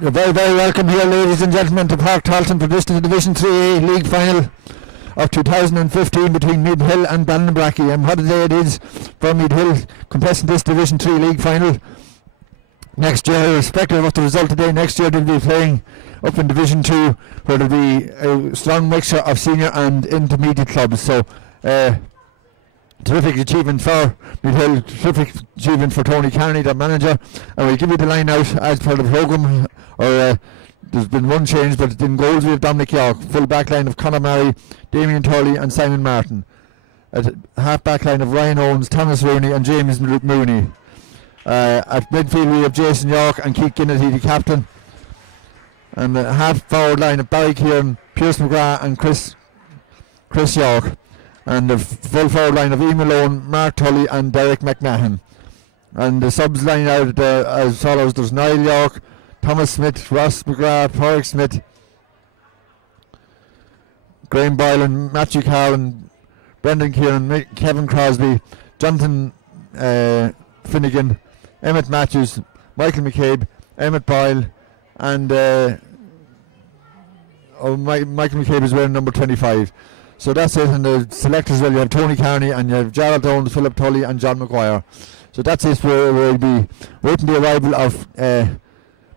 You're very, very welcome here, ladies and gentlemen, to Park Tarleton for this Division 3A League Final of 2015 between Meath Hill and Ballinabrackey. And what a day it is for Meath Hill contesting this Division 3 League Final. Next year, irrespective of the result today, next year they'll be playing up in Division 2, where there'll be a strong mixture of senior and intermediate clubs. So, terrific achievement for Meath Hill, terrific achievement for Tony Carney, their manager. And we'll give you the line out as per the programme. There's been one change, but in goals we have Dominic York, full back line of Conor Murray, Damien Turley and Simon Martin. At half back line of Ryan Owens, Thomas Rooney and James Mooney. At midfield we have Jason York and Keith Ginnity, the captain. And the half forward line of Barry Kieran, Pierce McGrath and Chris York. And the full forward line of Ian Malone, Mark Tully and Derek McMahon. And the subs line out as follows: there's Niall York, Thomas Smith, Ross McGrath, Porrick Smith, Graham Boylan, Matthew Carlin, Brendan Kieran, Kevin Crosby, Jonathan Finnegan, Emmett Matthews, Michael McCabe, Emmett Boyle, and Michael McCabe is wearing number 25. So that's it. And the selectors, well, you have Tony Carney and you have Gerald Owens, Philip Tully and John Maguire. So that's it. We'll be waiting the arrival of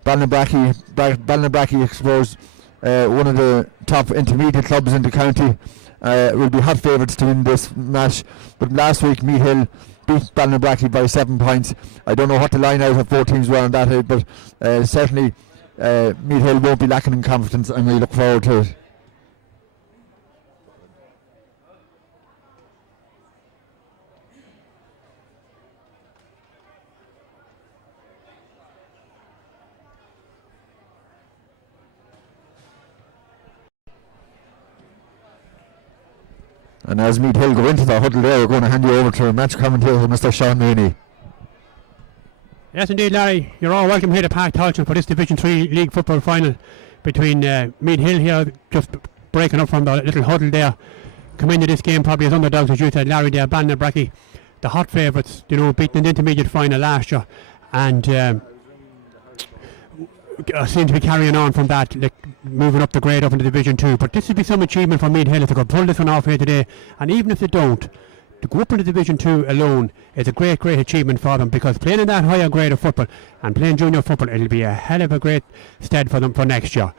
Ballinabrackey. Ballinabrackey, I suppose, one of the top intermediate clubs in the county, will be hot favourites to win this match. But last week Meath Hill beat Ballinabrackey by 7 points. I don't know what the line out of both teams were on that, but certainly Meath Hill won't be lacking in confidence, and we look forward to it. And as Meath Hill go into the huddle there, we're going to hand you over to match commentator Mr. Sean Mooney. Yes indeed, Larry, you're all welcome here to Park Tarleton for this Division 3 League Football Final between Meath Hill here, just breaking up from the little huddle there. Come into this game probably as underdogs, as you said, Larry, there, Ballinabrackey, the hot favourites, beating an intermediate final last year, and seem to be carrying on from that, like moving up the grade up into Division 2. But this would be some achievement for Meath Hill if they could pull this one off here today. And even if they don't, to go up into Division 2 alone is a great achievement for them, because playing in that higher grade of football and playing junior football, it'll be a hell of a great stead for them for next year.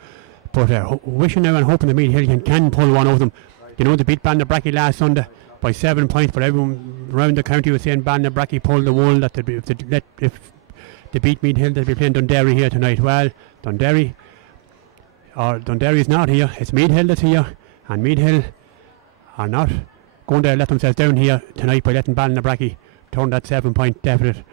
But wishing now and hoping that Meath Hill can pull one over them. They beat Ballinabrackey last Sunday by 7 points, but everyone around the county was saying Ballinabrackey pulled the wool, that if they beat Meath Hill, they'll be playing Dundee here tonight. Well, Dundee is not here. It's Meath Hill that's here, and Meath Hill are not going to let themselves down here tonight by letting Ballinabrackey turn that 7 point deficit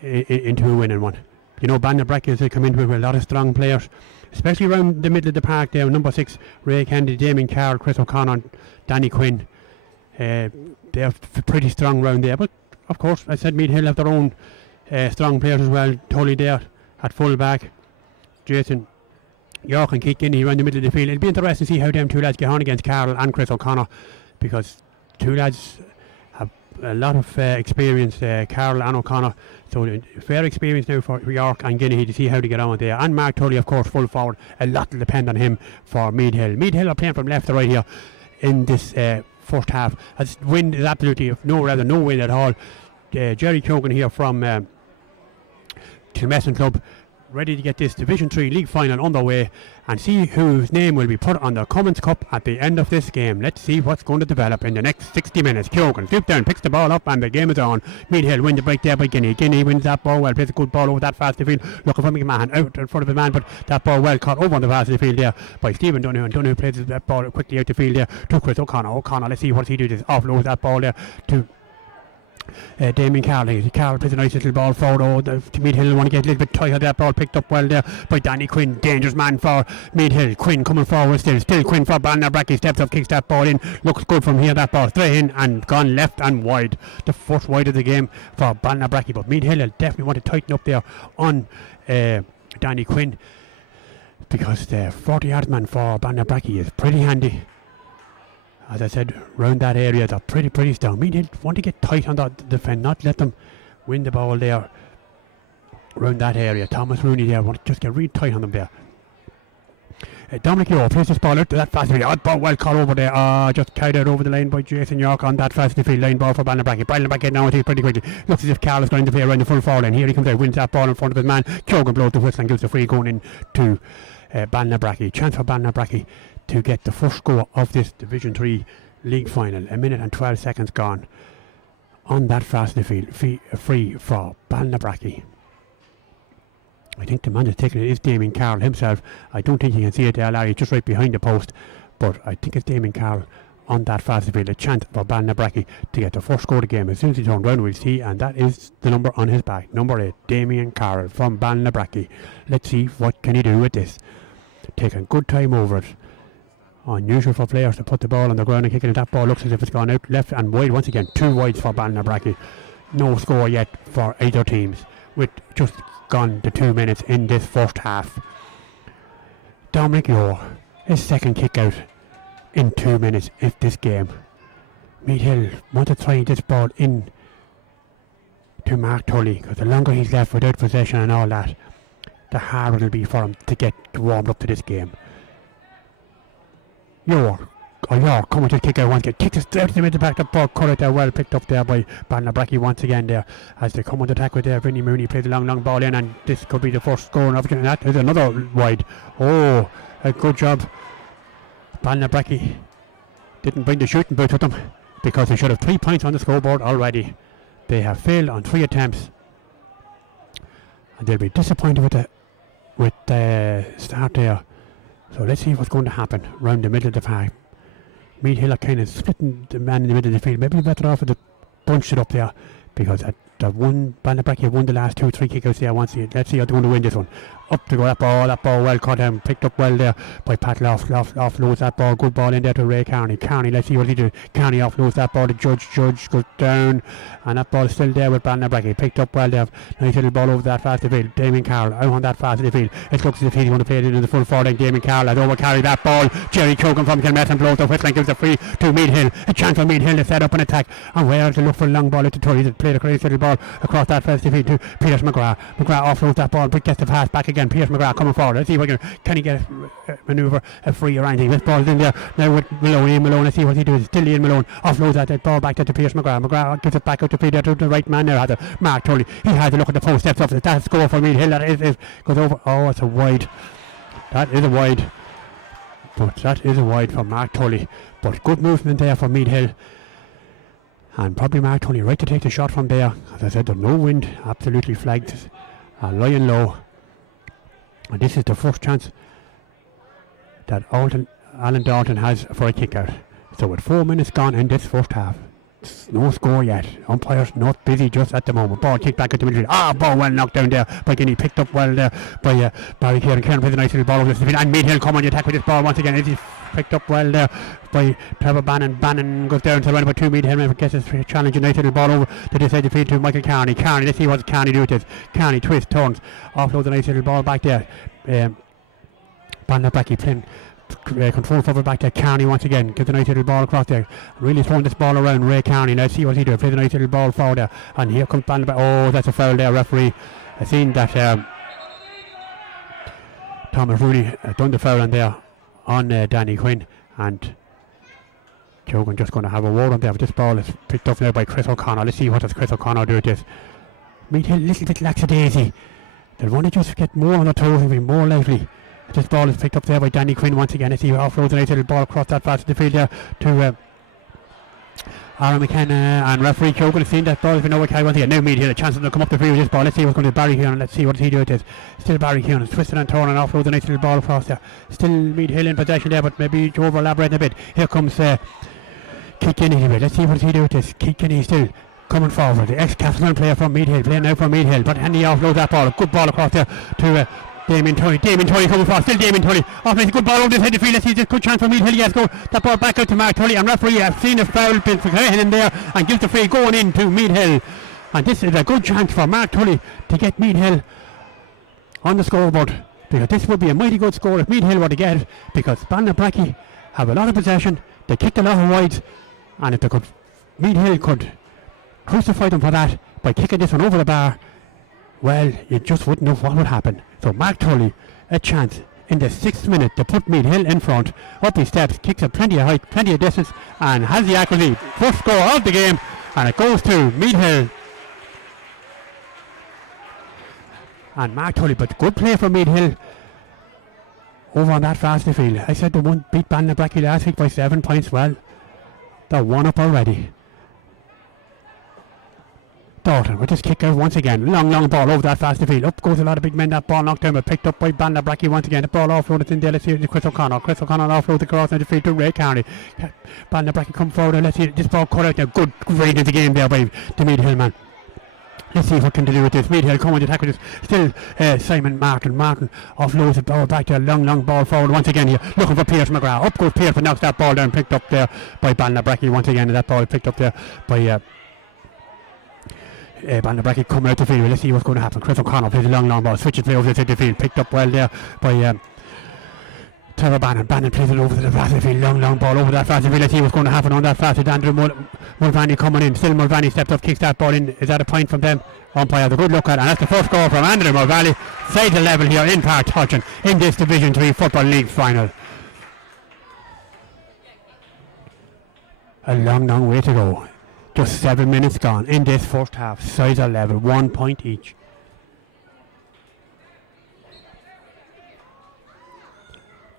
into a winning one. Ballinabrackey has come in with a lot of strong players, especially around the middle of the park there. Number 6, Ray Kennedy, Damien Carroll, Chris O'Connor, Danny Quinn. They're pretty strong round there. But of course, I said Meath Hill have their own strong players as well. Tully there at full back, Jason York and Keith Ginney around the middle of the field. It'll be interesting to see how them two lads get on against Carroll and Chris O'Connor, because two lads have a lot of experience, Carroll and O'Connor, so fair experience now for York and Ginney to see how to get on there. And Mark Tully, of course, full forward. A lot will depend on him for Meath Hill. Meath Hill are playing from left to right here in this first half, as wind is absolutely no wind at all. Jerry Cogan here from Kilmesson Club, ready to get this Division 3 League Final underway and see whose name will be put on the Cummins Cup at the end of this game. Let's see what's going to develop in the next 60 minutes. Cogan stoops down, picks the ball up, and the game is on. Meath Hill win the break there by Ginney. Ginney wins that ball well, plays a good ball over that fast field, looking for McMahon out in front of the man, but that ball well caught over on the fast field there by Stephen Donoghue, and Donoghue plays that ball quickly out the field there to Chris O'Connor. Let's see what he do, just offload that ball there to Damien Carroll. Carroll plays a nice little ball forward. To Meath Hill want to get a little bit tight. That ball picked up well there by Danny Quinn. Dangerous man for Meath Hill. Quinn coming forward still Quinn for Ballinabrackey. Steps up, kicks that ball in. Looks good from here. That ball straight in and gone left and wide. The first wide of the game for Ballinabrackey. But Meath Hill will definitely want to tighten up there on Danny Quinn, because the 40-yard man for Ballinabrackey is pretty handy. As I said, round that area they're pretty strong. Meath Hill want to get tight on that defend, not let them win the ball there. around that area. Thomas Rooney there, want to just get really tight on them there. Dominic Yeo plays this ball out to that fast field. Odd ball well caught over there. Just carried out over the line by Jason York on that fast field line ball for Ballinabrackey. Ballinabrackey now it pretty quickly. Looks as if Carl is going to play around the full forward line. Here he comes out, wins that ball in front of his man. Kyogan blows the whistle and gives the free going in to Ballinabrackey. Chance for Ballinabrackey to get the first score of this Division 3 league final. 1 minute and 12 seconds gone on that fast field. Free for Ballinabrackey. I think the man that's taking it is Damien Carroll himself. I don't think you can see it there, Larry, just right behind the post. But I think it's Damien Carroll on that fast field. A chance for Ballinabrackey to get the first score of the game. As soon as he turns around, we'll see, and that is the number on his back. Number 8, Damien Carroll from Ballinabrackey. Let's see what can he do with this. Taking good time over it. Unusual for players to put the ball on the ground and kicking it. That ball looks as if it's gone out left and wide once again. 2 wides for Ballinabrackey. No score yet for either teams, with just gone the 2 minutes in this first half. Dominic Yeo, his second kick out in 2 minutes of this game. Meath Hill want to try this ball in to Mark Tully, because the longer he's left without possession and all that, the harder it'll be for him to get warmed up to this game. Yeo coming to kick out once again. Kicks it out to the middle back. The ball cut out there, well picked up there by Ballinabrackey once again there as they come on the attack with there. Vinnie Mooney plays a long ball in, and this could be the first scoring opportunity. That is another wide. Oh, a good job. Ballinabrackey didn't bring the shooting boots with them, because they should have 3 points on the scoreboard already. They have failed on 3 attempts, and they'll be disappointed with the start there. So let's see what's going to happen round the middle of the park. Meath Hill are kind of splitting the man in the middle of the field. Maybe better off with the bunched it up there, because Ballinabrackey have won the last 2-3 kickouts there once. Let's see how they're going to win this one. Up to go that ball well caught and picked up well there by Pat offloads that ball. Good ball in there to Ray Carney. Let's see what he does. Carney offloads that ball to Judge goes down, and that ball is still there with Ballinabrackey. Picked up well there. Nice little ball over that fast field. Damien Carroll out on that fast field. It looks as if he's going to play it into the full forward line. Damien Carroll has overcarried that ball. Jerry Kyogan from Kilmeth and blows the whistle and gives it free to Meath Hill. A chance for Meath Hill to set up an attack, and where to look for a long ball to Tully. Played a crazy little ball across that fast field to Pierce McGrath. McGrath offloads that ball but gets the pass back again. Pierce McGrath coming forward. Let's see if can he get a manoeuvre, a free or anything. This ball's in there now with Malone. Let's see what he does. Still Ian Malone offloads that ball back to Pierce McGrath. McGrath gives it back out to Peter, to the right man there. Mark Tully. He has a look at the post, steps up. That's a score for Meath Hill. That goes over. Oh, it's a wide. That is a wide. But that is a wide for Mark Tully. But good movement there for Meath Hill. And probably Mark Tully right to take the shot from there. As I said, there's no wind. Absolutely flagged. Lying low. And this is the first chance that Alan Dalton has for a kick out. So with 4 minutes gone in this first half, no score yet. Umpires not busy just at the moment. Ball kicked back at the middle. Ball well knocked down there by Guinea. Picked up well there by Barry Kieran. Kieran plays a nice little ball over the field. And Meath Hill come on the attack with this ball once again. It's picked up well there by Trevor Bannon. Bannon goes down to around about 2 Meath Hill. Gets his challenge. A nice little ball over to this side of the field to Michael Carney. Let's see what Carney do with this. Carney twists, turns, offloads a nice little ball back there. Ballinabrackey playing control forward back there. Carney once again gives a nice little ball across there. Really throwing this ball around. Ray Carney. Let's see what he does. Plays a nice little ball forward there. And here comes Ballinabrackey. Oh, that's a foul there, referee. I seen that Thomas Rooney done the foul on there on Danny Quinn, and Kyogan just going to have a word on there. But this ball is picked up now by Chris O'Connor. Let's see what does Chris O'Connor do with this. Meath Hill a little bit lackadaisy. They'll want to just get more on their toes and be more lively. This ball is picked up there by Danny Quinn once again. As he offloads a nice little ball across that fast to the field there to Aaron McKenna, and referee Kyogan has seen that ball has been overcarried once again. Now Meath Hill a chance to come up the field with this ball. Let's see what's going to Barry Kieran. Let's see what he do with this. Still Barry Kieran is twisting and turning, offloads a nice little ball across there. Still Meath Hill in possession there, but maybe to over elaborate a bit. Here comes Keith Kinney. Let's see what he do with this. Keith Kinney still coming forward. The ex-Castletown player from Meath Hill, playing now for Meath Hill, but Andy offloads that ball. A good ball across there to Damien Tully coming forward. Still Damien Tully. Offloads a good ball over this head of the field. Let's see this good chance for Meath Hill. Yes, go. That ball back out to Mark Tully, and referee has seen a foul been in there and gives the free going in to Meath Hill. And this is a good chance for Mark Tully to get Meath Hill on the scoreboard, because this would be a mighty good score if Meath Hill were to get it, because Ballinabrackey have a lot of possession. They kicked a lot of wides, and if they could, Meath Hill could crucify them for that by kicking this one over the bar. well, you just wouldn't know what would happen. So Mark Tully, a chance in the 6th minute to put Meath Hill in front. Up he steps, kicks up plenty of height, plenty of distance, and has the accuracy. First score of the game, and it goes to Meath Hill. And Mark Tully, but good play for Meath Hill over on that fast field. I said they won't beat Ballinabrackey last week by 7 points. Well, they're 1 up already. Dalton with his kicker once again. Long ball over that fast field. Up goes a lot of big men. That ball knocked down but picked up by Ballinabrackey once again. The ball offloaded in there. Let's see it to Chris O'Connor. Chris O'Connor offloads across the field to Ray County. Ballinabrackey come forward and let's see this ball cut out now. Good read of the game there by the Meath Hill man. Let's see what can do with this. Meath Hill coming to attack with this. Still Simon Martin. Martin offloads the ball back to a long ball forward once again here. Looking for Pierce McGrath. Up goes Pierce but knocks that ball down. Picked up there by Ballinabrackey once again. And that ball picked up there by Ballinabrackey coming out the field. Let's see what's going to happen. Chris O'Connor plays a long ball. Switches play over the field. Picked up well there by Trevor Bannon. Bannon plays it over to the fast field. Long ball over that fast field. Let's see what's going to happen on that fast field. Andrew Mulvaney coming in. Still Mulvaney steps up, kicks that ball in. Is that a point from them? Umpire has a good look at it. And that's the first goal from Andrew Mulvaney. Side the level here in Park Touching in this Division 3 Football League final. A long way to go. Just 7 minutes gone in this first half. Sides are level, 1 point each.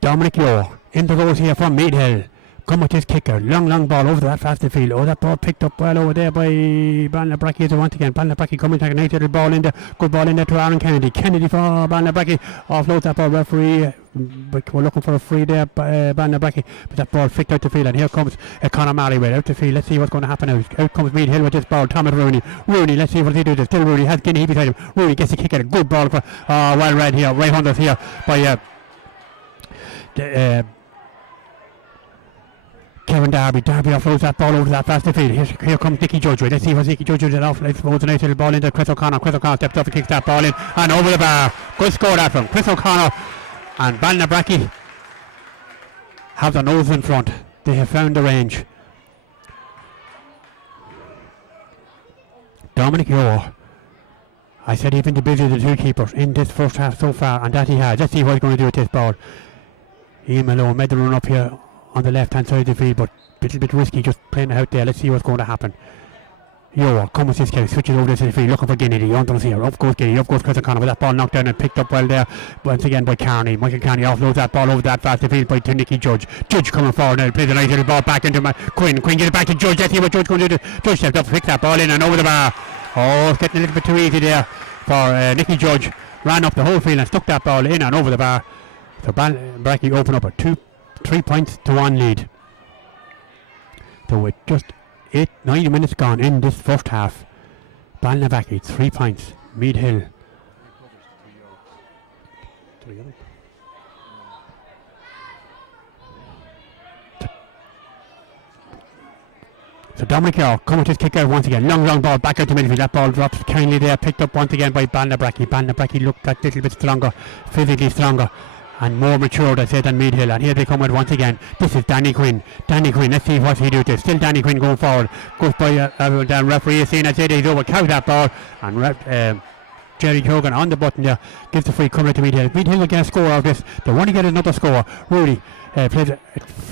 Dominic Lowe in the goals here from Meath Hill. Come with his kicker. Long ball over that fast field. Oh, that ball picked up well over there by Ballinabrackey once again. Ballinabrackey coming, taking a nice little ball in there. Good ball in there to Aaron Kennedy. Kennedy for Ballinabrackey. Offloads that ball, referee. We're looking for a free there by Ballinabrackey. But that ball flicked out the field. And here comes Conor Mallyway out the field. Let's see what's going to happen now. Out comes Meath Hill with this ball. Thomas Rooney. Let's see what he does. Still Rooney has Guinea beside him. Rooney gets the kick at a good ball for well read here. Right hunters here by Kevin Darby. Darby offloads that ball over that fast field. Here comes Nicky Judge. Let's see what Nicky Judge does. Offloads a nice little ball into Chris O'Connor. Chris O'Connor steps up and kicks that ball in and over the bar. Good score that from Chris O'Connor. And Ballinabrackey have their nose in front. They have found the range. Dominic Yore. I said he's been the busiest of the two keepers in this first half so far, and that he has. Let's see what he's going to do with this ball. Ian Malone made the run up here on the left hand side of the field, but a little bit risky just playing it out there. Let's see what's going to happen. Yo, come with this carry, switches over to the field, looking for Kennedy. Up goes Kennedy, up goes Chris O'Connor with that ball knocked down and picked up well there once again by Carney. Michael Carney offloads that ball over that fast field by to Nicky Judge. Judge coming forward now, plays a nice little ball back into Quinn. Quinn gets it back to Judge. Let's see what Judge going to do. Judge steps up, picks that ball in and over the bar. Oh, it's getting a little bit too easy there for Nicky Judge. Ran up the whole field and stuck that ball in and over the bar. So Ballinabrackey open up a 3 points to 1 lead. So with just 9 minutes gone in this first half, Ballinabrackey 3 points. Meath Hill. So Dominic York coming to his kick out once again. Long ball back out to midfield. That ball drops kindly there, picked up once again by Ballinabrackey. Ballinabrackey looked a little bit stronger, physically stronger and more mature, I said, than Meath Hill. And here they come with once again. This is Danny Quinn. Let's see what he do to. Still Danny Quinn going forward. Goes by the referee is saying I said he's over, carries that ball, and Jerry Hogan on the button there gives the free coming to Meath Hill. Meath Hill will get a score out of this. They want to get another score. Rudy plays a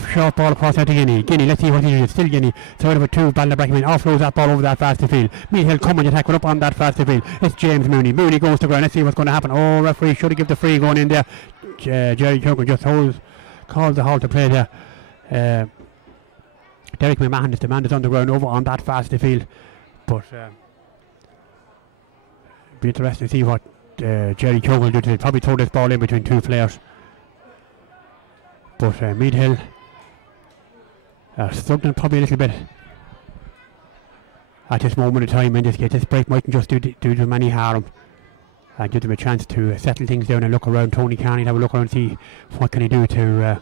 short ball across out to Guinea. Let's see what he does. Still Guinea. So over 2, Ballinabrackey offloads that ball over that fast field. Meath Hill coming to attack up on that fast field. It's James Mooney. Mooney goes to ground. Let's see what's going to happen. Oh, referee should have given the free going in there. Jerry Hogan just calls the halt to play there. Derek McMahon is the man that's on the ground over on that fast field. But be interesting to see what Jerry Hogan will do to it. Probably throw this ball in between 2 players. But Meath Hill struggling probably a little bit at this moment of time in this game. This break mightn't just do them any harm and give them a chance to settle things down and look around. Tony Carney have a look around and see what can he do to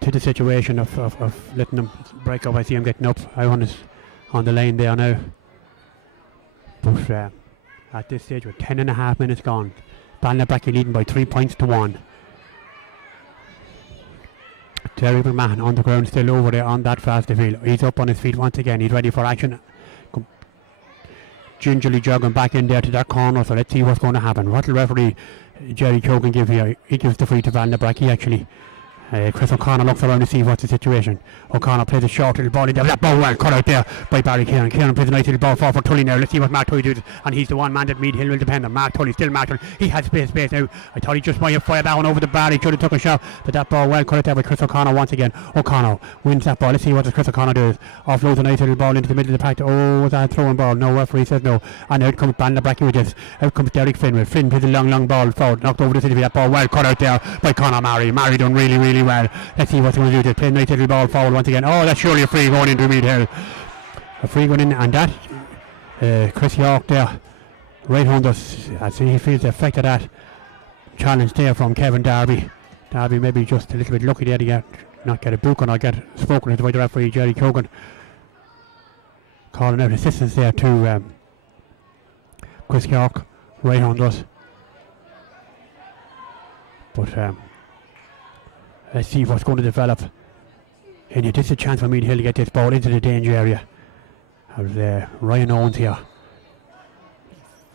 the situation of letting them break up. I see him getting up. I on the line there now. But at this stage with 10.5 minutes gone, Ballinabrackey leading by 3 points to 1. Terry McMahon on the ground still over there on that fast field. He's up on his feet once again. He's ready for action. gingerly jogging back in there to that corner. So let's see what's going to happen. What will referee Jerry Cogan give here? He gives the free to Ballinabrackey actually. Chris O'Connor looks around to see what's the situation. O'Connor plays a short little ball in there. That ball well cut out there by Barry Kieran. Kieran plays a nice little ball for Tully now. Let's see what Mark Tully does. And he's the one man that Meath Hill will depend on. Mark Tully, still Mark Tully. He has space now. I thought he just might have fired that one over the bar. He should have took a shot. But that ball well cut out there by Chris O'Connor once again. O'Connor wins that ball. Let's see what Chris O'Connor does. Offloads a nice little ball into the middle of the pack. Oh, was that a throwing ball? No, referee says no. And out comes Ballinabrackey with this. Out comes Derek Flynn. Flynn plays a long ball forward. Knocked over the city. That ball well cut out there by Conor Murray. Murray done really well. Let's see what's going to do. They play a nice little ball forward once again. Oh, that's surely a free going into Meath Hill. A free going in, and that Chris York there right on us. I see he feels the effect of that challenge there from Kevin Darby. Darby maybe just a little bit lucky there to not get a booking or get spoken to by the referee Jerry Cogan, calling out assistance there to Chris York right on us. But let's see what's going to develop. And this is a chance for Meath Hill to get this ball into the danger area. There's Ryan Owens here.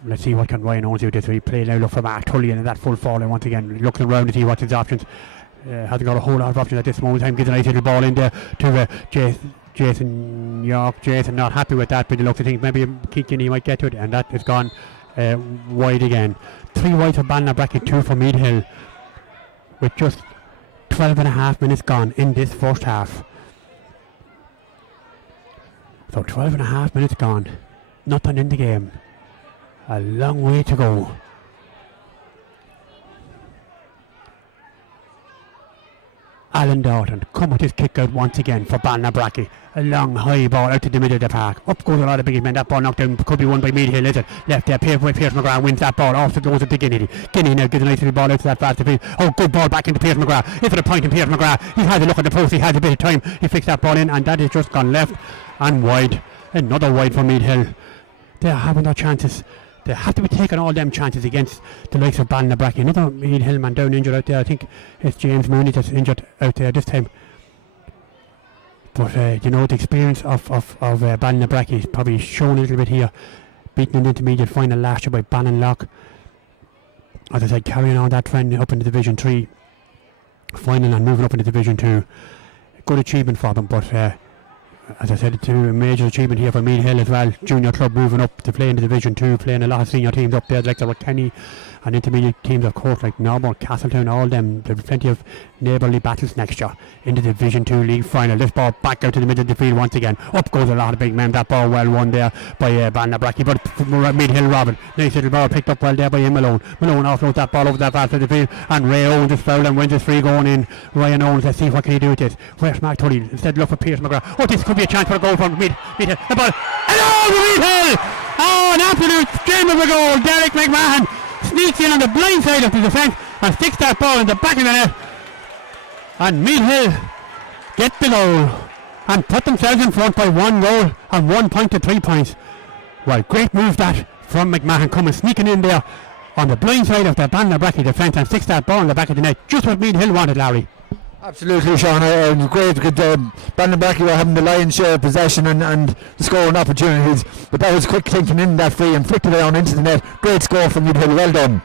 Let's see what can Ryan Owens do. This we play now. Look for Mark Tully in that full forward once again, looking around to see what's his options. Hasn't got a whole lot of options at this moment in time. Gives a nice little ball in there to Jason York. Jason not happy with that, but he looks to think maybe kicking he might get to it, and that is gone wide again. 3 wide for Ballinabrackey, 2 for Meath Hill, with just 12.5 minutes gone in this first half. So 12.5 minutes gone, nothing in the game, a long way to go. Alan Doughton come with his kick out once again for Ballinabrackey. A long high ball out to the middle of the park. Up goes a lot of big men. That ball knocked down, could be won by Meath Hill, is it? Left there, Pierce McGrath wins that ball. Off goes it to Guinea. Guinea now gives a nice little ball out to that fast field. Oh, good ball back into Pierce McGrath. If at a point in Pierce McGrath, he had a look at the post, he had a bit of time. He fixed that ball in, and that has just gone left and wide. Another wide for Meath Hill. They're having their chances. They have to be taking all them chances against the likes of Ballinabrackey. Another Meath Hill man down injured out there. I think it's James Mooney that's injured out there this time. But the experience of Ballinabrackey is probably shown a little bit here. Beaten in the intermediate final last year by Ballinlough. As I said, carrying on that trend up into Division 3 final and moving up into Division 2. Good achievement for them, but as I said, it's a major achievement here for Meath Hill as well. Junior club moving up to play in the Division 2, playing a lot of senior teams up there like the Kenny, and intermediate teams of course like Normal, Castletown, all them. There'll be plenty of neighbourly battles next year in the Division 2 league final. This ball back out to the middle of the field once again. Up goes a lot of big men. That ball well won there by Ballinabrackey, but Meath Hill Robin. Nice little ball picked up well there by Malone. Malone offloads that ball over that fast to the field, and Ray Owens is fouled and wins his free going in. Ryan Owens, let's see what can he do with this. Where's Mark Tully? Instead look for Pierce McGrath. Oh, this could be a chance for a goal from Meath Hill. The ball. Hello, Meath Hill! Oh, an absolute gem of a goal. Derek McMahon sneaks in on the blind side of the defence and sticks that ball in the back of the net. And Meath Hill get the goal and put themselves in front by 1 goal and 1 point to 3 points. Well, great move that from McMahon, coming sneaking in there on the blind side of the Ballinabrackey defence and sticks that ball in the back of the net. Just what Meath Hill wanted, Larry. Absolutely, Sean. Great. Ballinabrackey were having the lion's share of possession and scoring opportunities, but that was quick thinking in that free and flicked it down into the net. Great score from Meath Hill. Well done.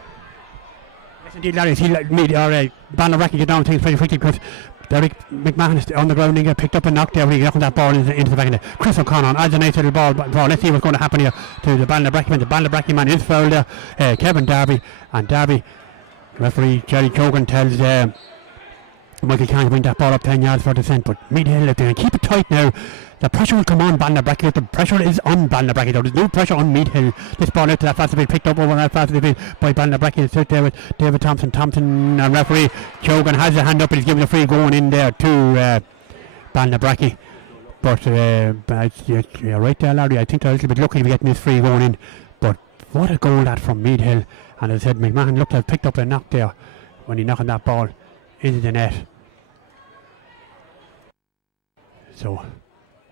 Yes, indeed, Larry. Ballinabrackey get down things pretty quickly because Derek McMahon is on the ground and get picked up and knocked there when he got that ball into the back of the net. Chris O'Connor adds a nice little ball. Let's see what's going to happen here to the Ballinabrackey man. The Ballinabrackey man is fouled there. Kevin Darby, and Darby, referee Jerry Cogan tells Michael can't bring that ball up 10 yards for descent, but Meath Hill, if they can keep it tight now, the pressure will come on Ballinabrackey. The pressure is on Ballinabrackey. There's no pressure on Meath Hill. This ball out to that fast field, picked up over that fast field by Ballinabrackey. It's out there with David Thompson. Thompson and referee Cogan has a hand up and he's giving a free going in there to Ballinabrackey. But you're right there, Larry. I think they're a little bit lucky to be getting this free going in. But what a goal that from Meath Hill. And as I said, McMahon looked to have picked up a knock there when he knocked that ball into the net. So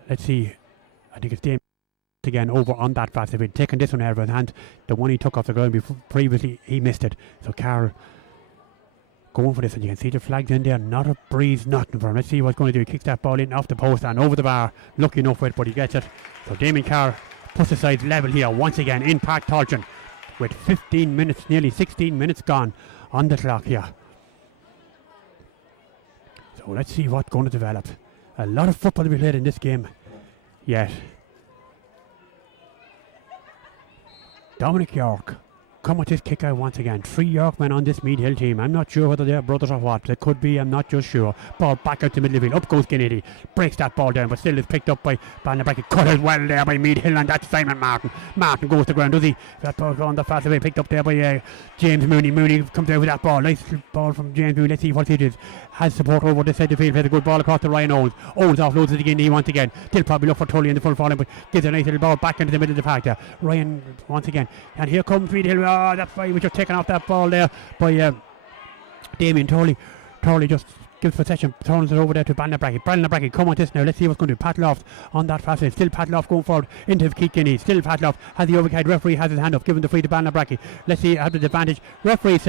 let's see. I think it's Damien again over on that fast. They've been taking this one out of his hand. The one he took off the ground previously, he missed it. So Carroll going for this, and you can see the flags in there. Not a breeze, nothing for him. Let's see what's going to do. He kicks that ball in off the post and over the bar. Lucky enough for it, but he gets it. So Damien Carr puts the sides level here once again in Park Tolchin with 15 minutes, nearly 16 minutes gone on the clock here. So let's see what's going to develop. A lot of football to be played in this game yet. Dominic York come with this kick out once again. 3 York men on this Meath Hill team. I'm not sure whether they're brothers or what. They could be, I'm not just sure. Ball back out to middle of the field. Up goes Kennedy. Breaks that ball down, but still is picked up by Ballinabrackey. Cut out well there by Meath Hill, and that's Simon Martin. Martin goes to ground, does he? That ball on the fast away, picked up there by James Mooney. Mooney comes out with that ball. Nice ball from James Mooney. Let's see what he does. Has support over the side of the field. Plays a good ball across to Ryan Owens. Owens offloads it again. He once again. Still probably look for Tully in the full falling, but gives a nice little ball back into the middle of the park there. Ryan once again. And here comes Meath Hill. Oh, that's why we just taken off that ball there by Damien Tully. Tully just gives possession, turns it over there to Ballinabrackey. Ballinabrackey, come on this now. Let's see what's going to do. Patloft on that fast side. Still Patloft going forward into Keith Kinney. Still Patloft has the overhead. Referee has his hand up, giving the free to Ballinabrackey. Let's see how the advantage. Referee,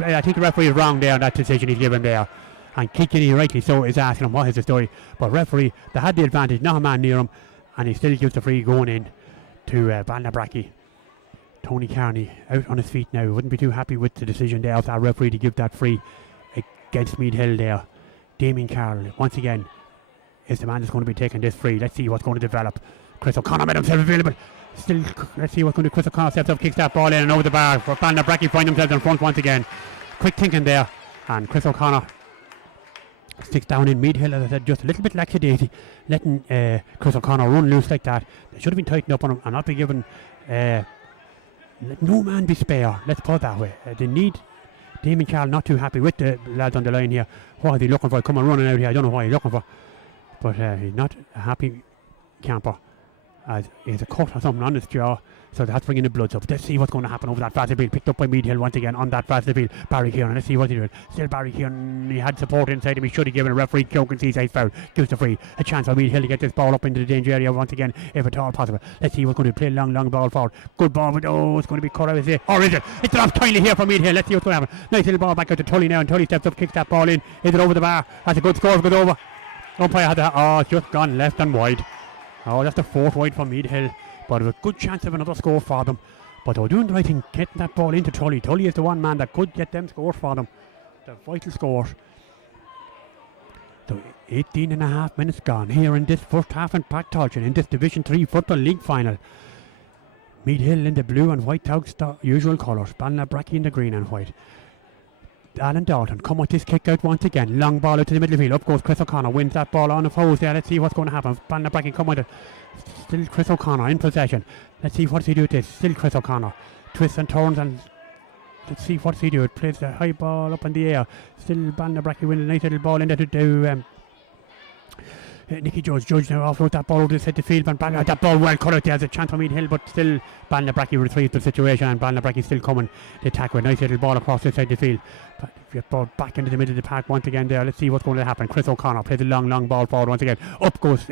I think the referee is wrong there on that decision he's given there. And Keith Kinney, rightly so, is asking him what is the story. But referee, they had the advantage, not a man near him, and he still gives the free going in to Ballinabrackey. Tony Carney out on his feet now. Wouldn't be too happy with the decision there of that referee to give that free against Meath Hill there. Damien Carroll, once again, is the man that's going to be taking this free. Let's see what's going to develop. Chris O'Connor made himself available. Still, let's see what's going to do. Chris O'Connor steps up, kicks that ball in and over the bar. For Ballinabrackey find themselves in front once again. Quick thinking there. And Chris O'Connor sticks down in Meath Hill, as I said, just a little bit lackadaisy, letting Chris O'Connor run loose like that. They should have been tightened up on him and not be given... let no man be spare, let's put it that way. They need Damien Carroll not too happy with the lads on the line here. What is he looking for? Come on, running out here. I don't know what he's looking for, but he's not a happy camper, as he has a cut or something on his jaw, so they have to bring in the bloods up. Let's see what's going to happen over that fast field. Picked up by Meath Hill once again on that fast field. Barry Kieran, let's see what he's doing. Still Barry Kieran, he had support inside him. He should have given a referee choke and sees he's foul. Gives the free. A chance for Meath Hill to get this ball up into the danger area once again, if at all possible. Let's see what's going to play. Long ball forward. Good ball, but it's going to be cut out. Or is it? It's off tiny here for Meath Hill. Let's see what's going to happen. Nice little ball back out to Tully now, and Tully steps up, kicks that ball in. Is it over the bar? That's a good score. Good over. Umpire had that. Oh, it's just gone left and wide. Oh, that's the fourth wide for Meath Hill. But a good chance of another score for them. But they were doing the right thing, getting that ball into Tully. Tully is the one man that could get them scores for them. The vital scores. So 18 and a half minutes gone here in this first half in Park Tolchin in this Division 3 Football League final. Meath Hill in the blue and white usual colours. Ballinabrackey in the green and white. Alan Dalton come with this kick out once again. Long ball out to the middle of the field. Up goes Chris O'Connor. Wins that ball on the hose there. Let's see what's going to happen. Ballinabrackey come with it. Still Chris O'Connor in possession. Let's see what he do with this. Still Chris O'Connor. Twists and turns and let's see what he do. It plays the high ball up in the air. Still Ballinabrackey wins a nice little ball in there to do Nicky Judge now offload that ball over the side of the field, and that ball well cut out. There's a chance for Meath Hill, but still Ballinabrackey retrieves the situation, and Ballinabrackey still coming to attack with a nice little ball across the side of the field. But get ball back into the middle of the park once again there. Let's see what's going to happen. Chris O'Connor plays a long ball forward once again. Up goes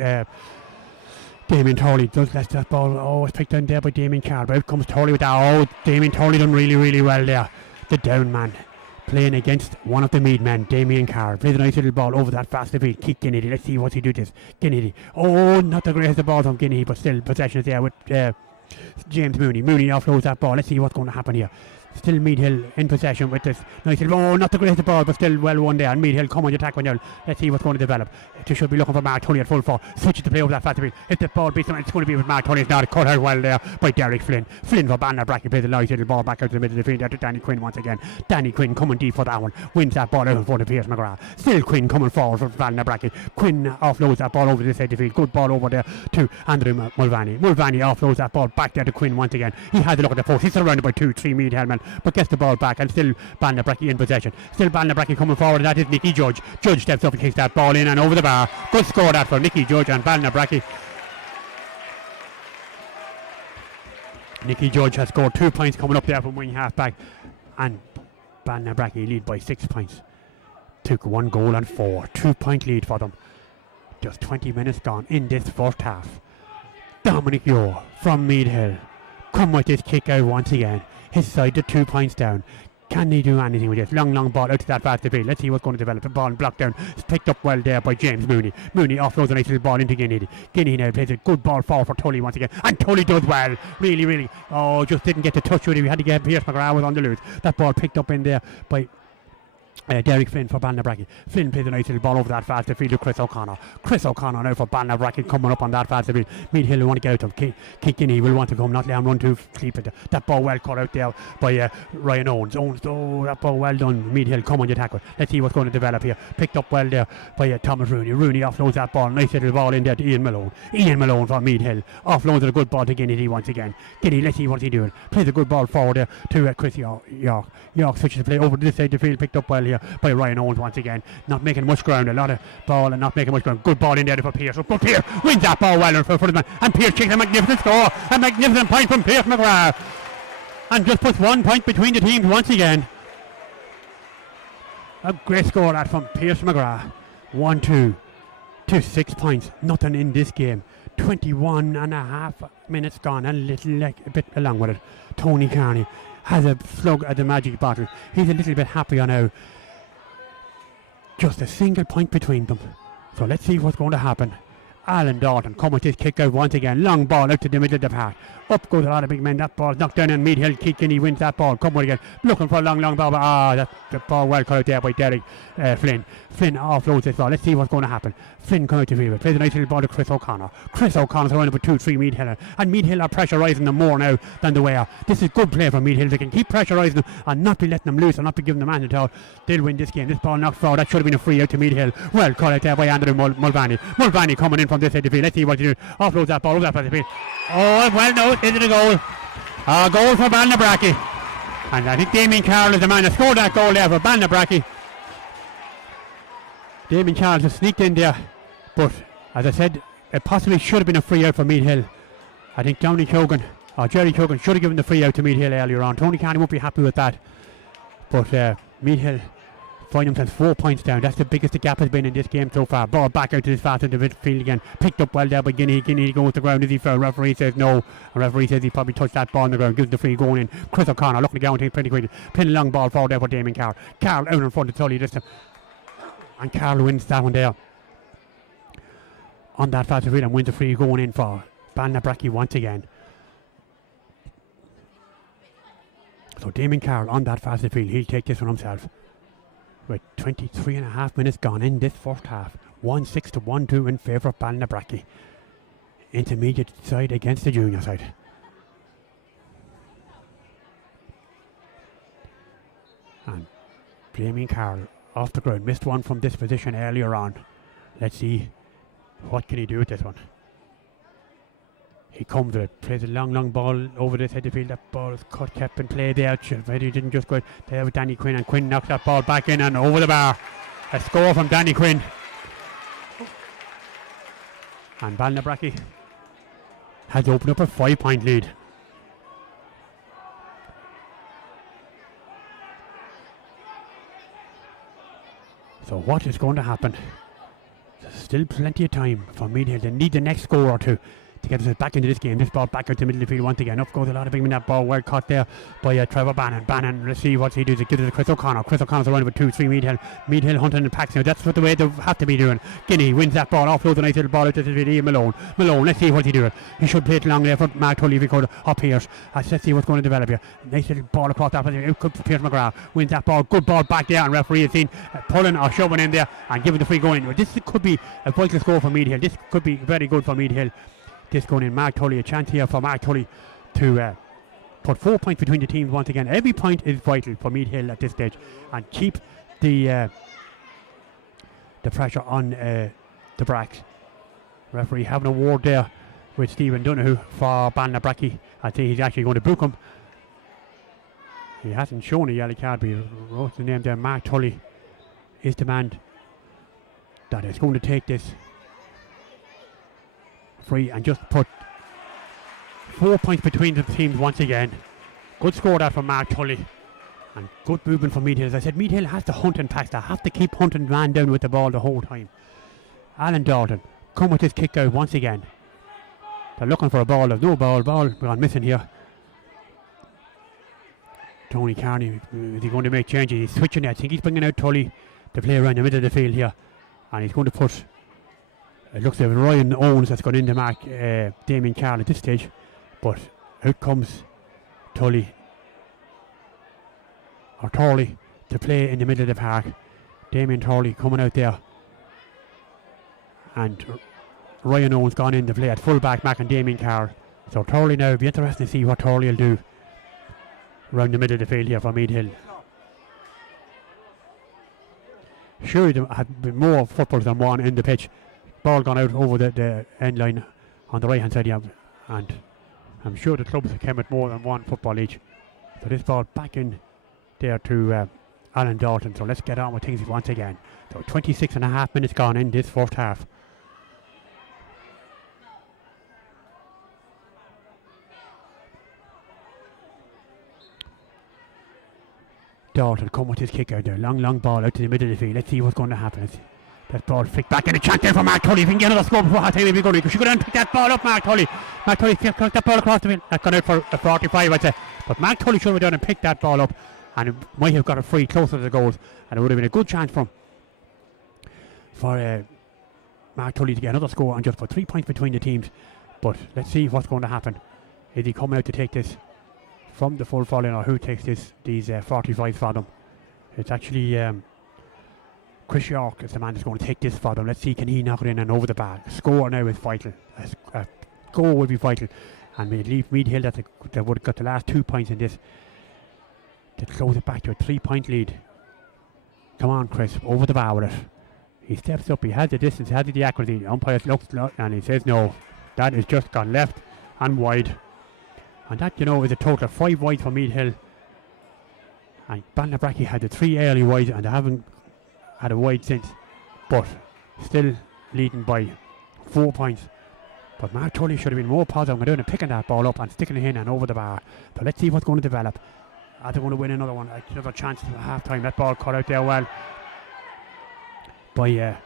Damien Tully. Does let that ball. Oh, it's picked down there by Damien Carroll. But out comes Tully with that. Oh, Damien Tully done really well there. The down man. Playing against one of the Meath men, Damien Carr. Plays a nice little ball over that fast field. Keith Kennedy. Let's see what he do this. Kennedy. Oh, not the greatest ball from Kennedy, but still possession is there with James Mooney. Mooney offloads that ball. Let's see what's going to happen here. Still Meath Hill in possession with this nice little, oh, not the greatest ball, but still well won there. And Meath Hill come on the attack now. Let's see what's going to develop. They should be looking for Mark Tully at full forward. Switches to play over that fast field. If the ball beats him, it's going to be with Mark Tully. It's not cut out well there by Derek Flynn. Flynn for Ballinabrackey plays a nice little ball back out to the middle of the field there to Danny Quinn once again. Danny Quinn coming deep for that one. Wins that ball out in front of Pierce McGrath. Still Quinn coming forward for Ballinabrackey. Quinn offloads that ball over the side of the field. Good ball over there to Andrew Mulvaney. Mulvaney offloads that ball back there to Quinn once again. He had a look at the post. He's surrounded by 2-3 Meath Hill men, but gets the ball back, and still Ballinabrackey in possession. Still Ballinabrackey coming forward, and that is Nicky Judge. Judge steps up and kicks that ball in and over the bar. Good score that for Nicky Judge and Ballinabrackey. Nicky Judge has scored 2 points coming up there from wing half back, and Ballinabrackey lead by 6 points. Took 1 goal and 4. 2-point lead for them. Just 20 minutes gone in this first half. Dominic Yore from Meath Hill come with this kick out once again. His side to 2 points down. Can he do anything with this? Long ball out to that fast field. Let's see what's going to develop. The ball blocked down. It's picked up well there by James Mooney. Mooney offloads a nice little ball into Guinea. Guinea now plays a good ball forward for Tully once again. And Tully does well. Really. Oh, just didn't get the touch with it. We had to get Pierce McGrath was on the loose. That ball picked up in there by Derek Flynn for Ballinabrackey. Flynn plays a nice little ball over that fast field to Chris O'Connor. Chris O'Connor now for Ballinabrackey coming up on that fast field. Meath Hill will want to get out of Keith Guinea will want to come, not let him run too deep. That ball well cut out there by Ryan Owens. Oh, that ball well done. Meath Hill come on your tackle. Let's see what's going to develop here. Picked up well there by Thomas Rooney. Rooney offloads that ball. Nice little ball in there to Ian Malone. Ian Malone for Meath Hill. Offloads a good ball to Guinea once again. Guinea, let's see what he's doing. Plays a good ball forward there to Chris York. York switches the play over to this side of the field. Picked up well here by Ryan Owens once again, not making much ground, a lot of ball and not making much ground. Good ball in there for Pierce. But Pierce wins that ball well in front of the man, and Pierce takes a magnificent score, a magnificent point from Pierce McGrath, and just puts 1 point between the teams once again. A great score that from Pierce McGrath. 1-2 to 6 points. Nothing in this game. 21 and a half minutes gone, a bit along with it. Tony Carney has a slug at the magic bottle. He's a little bit happier now. Just a single point between them. So let's see what's going to happen. Alan Dalton come with his kick out once again. Long ball out to the middle of the park. Up goes a lot of big men. That ball knocked down and Meath Hill kick and he wins that ball. Come on again. Looking for a long ball. But that ball well cut out there by Derek Flynn. Flynn offloads this ball. Let's see what's going to happen. Flynn comes out to field. Plays a nice little ball to Chris O'Connor. Chris O'Connor's running for 2-3 Meath Hill. And Meath Hill are pressurising them more now than the way are. This is good play for Meath Hill. They can keep pressurising them and not be letting them loose and not be giving them anything at all. They'll win this game. This ball knocked forward. That should have been a free out to Meath Hill. Well cut out there by Andrew Mulvaney. Mulvaney coming in from this side of the field. Let's see what he does. Offloads that ball over that side of the field. Oh, well, no, is it a goal? A goal for Ballinabrackey. And I think Damien Carroll is the man that scored that goal there for Ballinabrackey. Damien Carroll just sneaked in there. But, as I said, it possibly should have been a free out for Meath Hill. I think Jerry Cogan should have given the free out to Meath Hill earlier on. Tony Carney won't be happy with that. But Meath Hill find themselves 4 points down. That's the biggest the gap has been in this game so far. Ball back out to this fast into the midfield again. Picked up well there by Guinea. Guinea goes to the ground. Is he foul? Referee says no. And referee says he probably touched that ball on the ground. Gives the free going in. Chris O'Connor looking to go and pretty quickly. Pin a long ball forward there for Damien Carroll. Carroll out in front of Tully this time. And Carroll wins that one there. On that fast field and wins the free going in for Ballinabrackey once again. So Damien Carroll on that fast field. He'll take this one himself. With 23 and a half minutes gone in this first half. 1-6 to 1-2 in favour of Ballinabrackey. Intermediate side against the junior side. And Damien Carroll off the ground. Missed one from this position earlier on. Let's see what can he do with this one. He comes with it, plays a long ball over this head of the field. That ball is cut, kept in play there. He didn't just go there with Danny Quinn, and Quinn knocks that ball back in and over the bar. A score from Danny Quinn. And Ballinabrackey has opened up a 5 point lead. So what is going to happen? There's still plenty of time for Meath Hill. They need the next score or two to get us back into this game. This ball back out to the middle of the field once again. Up goes a lot of big men. That ball well caught there by Trevor Bannon. Bannon, let's see what he does. It gives it to Chris O'Connor. Chris O'Connor's running with 2-3 Meath Hill. Meath Hill hunting and packs now. That's what the way they have to be doing. Guinea wins that ball. Offloads a nice little ball out to the field. Ian Malone. Let's see what he does. He should play it long there for Mark Tully if he could up here. Let's see what's going to develop here. Nice little ball across that. Out comes Pierce McGrath. Wins that ball. Good ball back there. And referee has seen pulling or shoving in there and giving the free going. This could be a vital score for Meath Hill. This could be very good for Meath Hill. This going in. Mark Tully, a chance here for Mark Tully to put 4 points between the teams once again. Every point is vital for Meath Hill at this stage and keep the pressure on the Bracks. Referee having a word there with Stephen Donoghue for Ballinabrackey. I think he's actually going to book him. He hasn't shown a yellow card, but he wrote the name there. Mark Tully is the man that is going to take this free and just put 4 points between the teams once again. Good score that from Mark Tully and good movement from Meath Hill. As I said, Meath Hill has to hunt and pass. They have to keep hunting man down with the ball the whole time. Alan Dalton come with his kick out once again. They're looking for a ball. There's no ball gone missing here. Tony Carney, is he going to make changes? He's switching. I think he's bringing out Tully to play around the middle of the field here, and he's going to put, it looks like Ryan Owens that's gone in to mark Damien Carroll at this stage, but out comes Tully or Torley to play in the middle of the park. Damien Torley coming out there, and Ryan Owens gone in to play at full back marking Damien Carroll. So Torley now, it'll be interesting to see what Torley will do around the middle of the field here for Meath Hill. Sure, there had been more footballs than one in the pitch. Ball gone out over the end line on the right hand side, yeah, and I'm sure the clubs came with more than one football each. So this ball back in there to Alan Dalton. So let's get on with things once again. So 26 and a half minutes gone in this first half. Dalton come with his kick out there. Long ball out to the middle of the field. Let's see what's going to happen. That ball flicked back in a chance there for Mark Tully. If he can get another score before half time, he'll be going. He should go down and pick that ball up, Mark Tully. Mark Tully kicked that ball across the field. That's gone out for a 45, I'd say. But Mark Tully should have down and picked that ball up, and it might have got a free closer to the goals, and it would have been a good chance for Mark Tully to get another score and just put 3 points between the teams. But let's see what's going to happen. Is he coming out to take this from the full fall in, or who takes these 45s for them? It's actually Chris York is the man that's going to take this for them. Let's see, can he knock it in and over the bar? Score now is vital. A goal will be vital, and we leave Meath Hill that would have got the last 2 points in this to close it back to a 3-point lead. Come on, Chris, over the bar with it. He steps up, he has the distance, he has the accuracy. The umpire looks and he says no, that is just gone left and wide. And that, you know, is a total of 5 wides for Meath Hill. And Ballinabrackey had the 3 early wides, and they haven't had a wide since. But still leading by 4 points. But Mark Tully should have been more positive on doing and picking that ball up and sticking it in and over the bar. So let's see what's going to develop. Are they going to win another one? Another chance at half time. That ball cut out there well by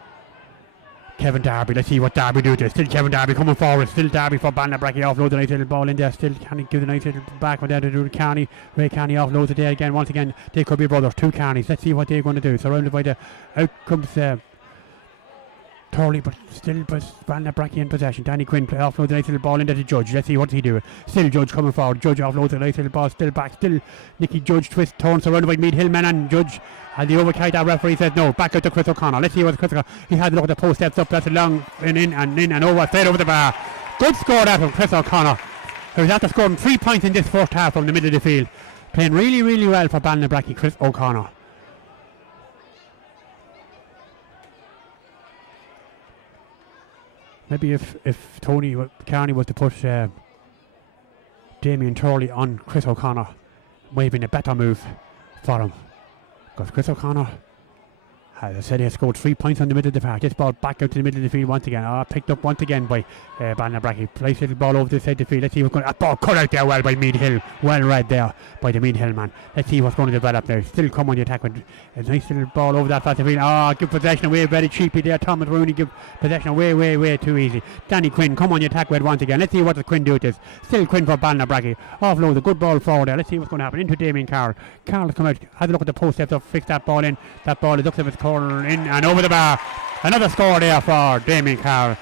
Kevin Darby. Let's see what Darby do there. Still Kevin Darby coming forward. Still Darby for Ballinabrackey. Offload the nice little ball in there. Still can he give the nice little back with there to do the Carney. Ray Carney offloads it there again. Once again, they could be brothers. 2 Carneys. Let's see what they're going to do. Surrounded by the out comes Torley, but still Ballinabrackey in possession. Danny Quinn offloads the nice little ball into the Judge. Let's see what he do. Still Judge coming forward. Judge offloads the nice little ball. Still back. Still Nicky Judge twist turn surrounded by Meath Hill men, and Judge had the overkite. That referee says no. Back out to Chris O'Connor. Let's see what Chris O'Connor. He had a look at the post, steps up. That's a long in and over. Straight over the bar. Good score there from Chris O'Connor, who's after scoring 3 points in this first half from the middle of the field. Playing really well for Ballinabrackey, Chris O'Connor. Maybe if Tony Carney was to put Damien Turley on Chris O'Connor, might have been a better move for him. Because Chris O'Connor, as I said, he has scored 3 points on the middle of the park. This ball back out to the middle of the field once again. Picked up once again by Ballinabrackey. Place little ball over the side of the field. Let's see what's going to... ball cut out there well by Meath Hill. Well read there by the Meath Hill man. Let's see what's going to develop now. Still come on the attack with a nice little ball over that fast field. Give possession away very cheaply there. Thomas Rooney give possession away too easy. Danny Quinn come on the attack with once again. Let's see what the Quinn do with this. Still Quinn for Ballinabrackey. Offload a good ball forward there. Let's see what's going to happen. Into Damien Carroll. Carroll come out. Has a look at the post. Steps up. Fix that ball in. That ball is up to its corner in and over the bar. Another score there for Damien Carroll.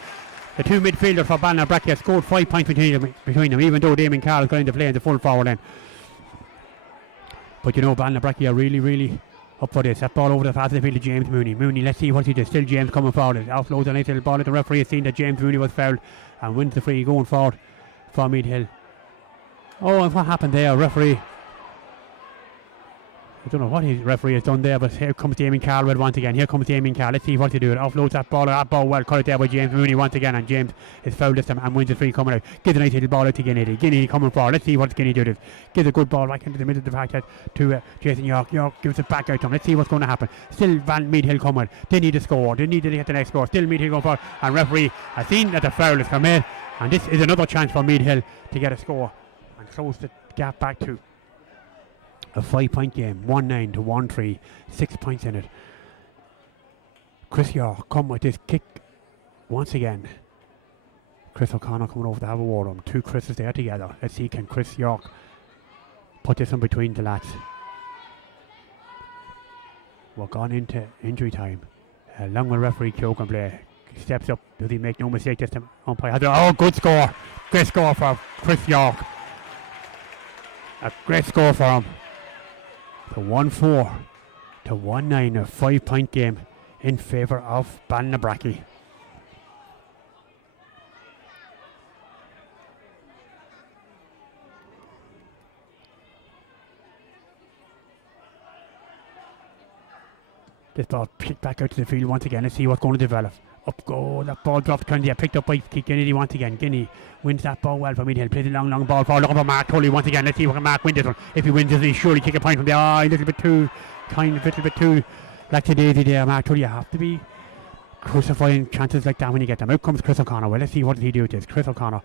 The 2 midfielders for Ballinabrackey have scored 5 points between them, even though Damien Carroll is going to play in the full forward end. But you know, Ballinabrackey are really up for this. That ball over the fast field to James Mooney. Let's see what he does. Still James coming forward. Offloads a nice little ball. The referee has seen that James Mooney was fouled and wins the free going forward for Meath Hill. And what happened there? Referee, I don't know what his referee has done there, but here comes Damien Carroll once again. Here comes Damien Carroll. Let's see what he do. Offloads that ball well cut out there by James Mooney once again, and James is fouled this time and wins the free coming out. Gives a nice little ball out to Ginney. Ginney coming forward. Let's see what Ginney do this. Gives a good ball right into the middle of the park to Jason York. York gives it back out to him. Let's see what's going to happen. Still Meath Hill coming. They need to score. They need to get the next score. Still Meath Hill going forward, and referee has seen that the foul has come in, and this is another chance for Meath Hill to get a score and close the gap back to a 5-point game, 1-9 to 1-3, 6 points in it. Chris York come with this kick once again. Chris O'Connor coming over to have a word on him. 2 Chris's there together. Let's see, can Chris York put this in between the lads. We're gone into injury time. Long will referee Kyogan play. Steps up. Does he make no mistake this time? Umpire. Oh, good score. Great score for Chris York. A great score for him. To 1-4 to 1-9, a 5-point game in favour of Ballinabrackey. This ball picked back out to the field once again. Let's see what's going to develop. Up go, that ball dropped Kennedy, picked up by Kennedy once again. Guinea wins that ball well for Meath Hill. Plays a long ball forward, looking for Mark Tully once again. Let's see what can Mark win this one. If he wins this, he surely kick a point from there. A little bit too lackadaisy there, Mark Tully. You have to be crucifying chances like that when you get them. Out comes Chris O'Connor. Well, let's see what does he do with this. Chris O'Connor.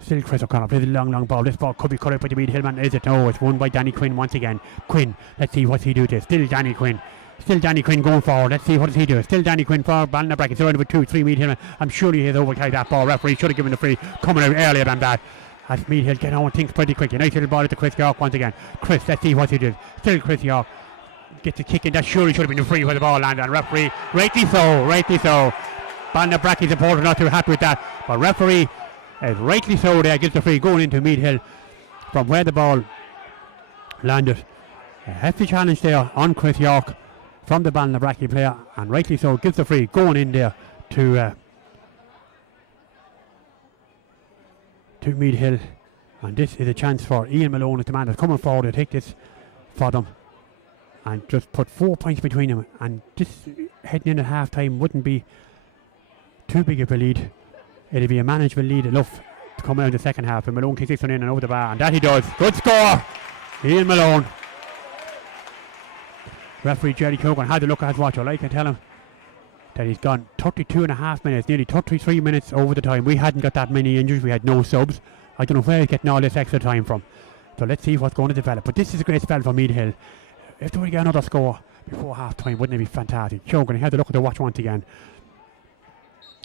Still Chris O'Connor plays a long ball. This ball could be cut out by the Meath Hill man. Is it? No, it's won by Danny Quinn once again. Quinn, let's see what he do with this. Still Danny Quinn going forward. Let's see what does he do. Still Danny Quinn for Ballinabrackey. It's around with 2-3 Meath Hill. I'm sure he has overcarried that ball. Referee should have given the free coming out earlier than that. As Meath Hill get on things pretty quick. A nice little ball to Chris York once again. Chris, let's see what he does. Still Chris York gets a kick in. That surely should have been the free where the ball landed. And referee, rightly so. Ballinabrackey supporter not too happy with that. But referee is rightly so there. Gives the free going into Meath Hill from where the ball landed. A hefty challenge there on Chris York from the Ballinabrackey player, and rightly so, gives the free going in there to Meath Hill. And this is a chance for Ian Malone, the man that's coming forward to take this for them and just put 4 points between them. And this heading in at half time wouldn't be too big of a lead. It'll be a manageable lead enough to come out in the second half. And Malone kicks this one in and over the bar, and that he does. Good score, Ian Malone. Referee Jerry Cogan had to look at his watch. I can tell him that he's gone 32.5 minutes, nearly 33 minutes over the time. We hadn't got that many injuries. We had no subs. I don't know where he's getting all this extra time from. So let's see what's going to develop. But this is a great spell for Meath Hill. If they were to get another score before half time, wouldn't it be fantastic? Cogan had to look at the watch once again.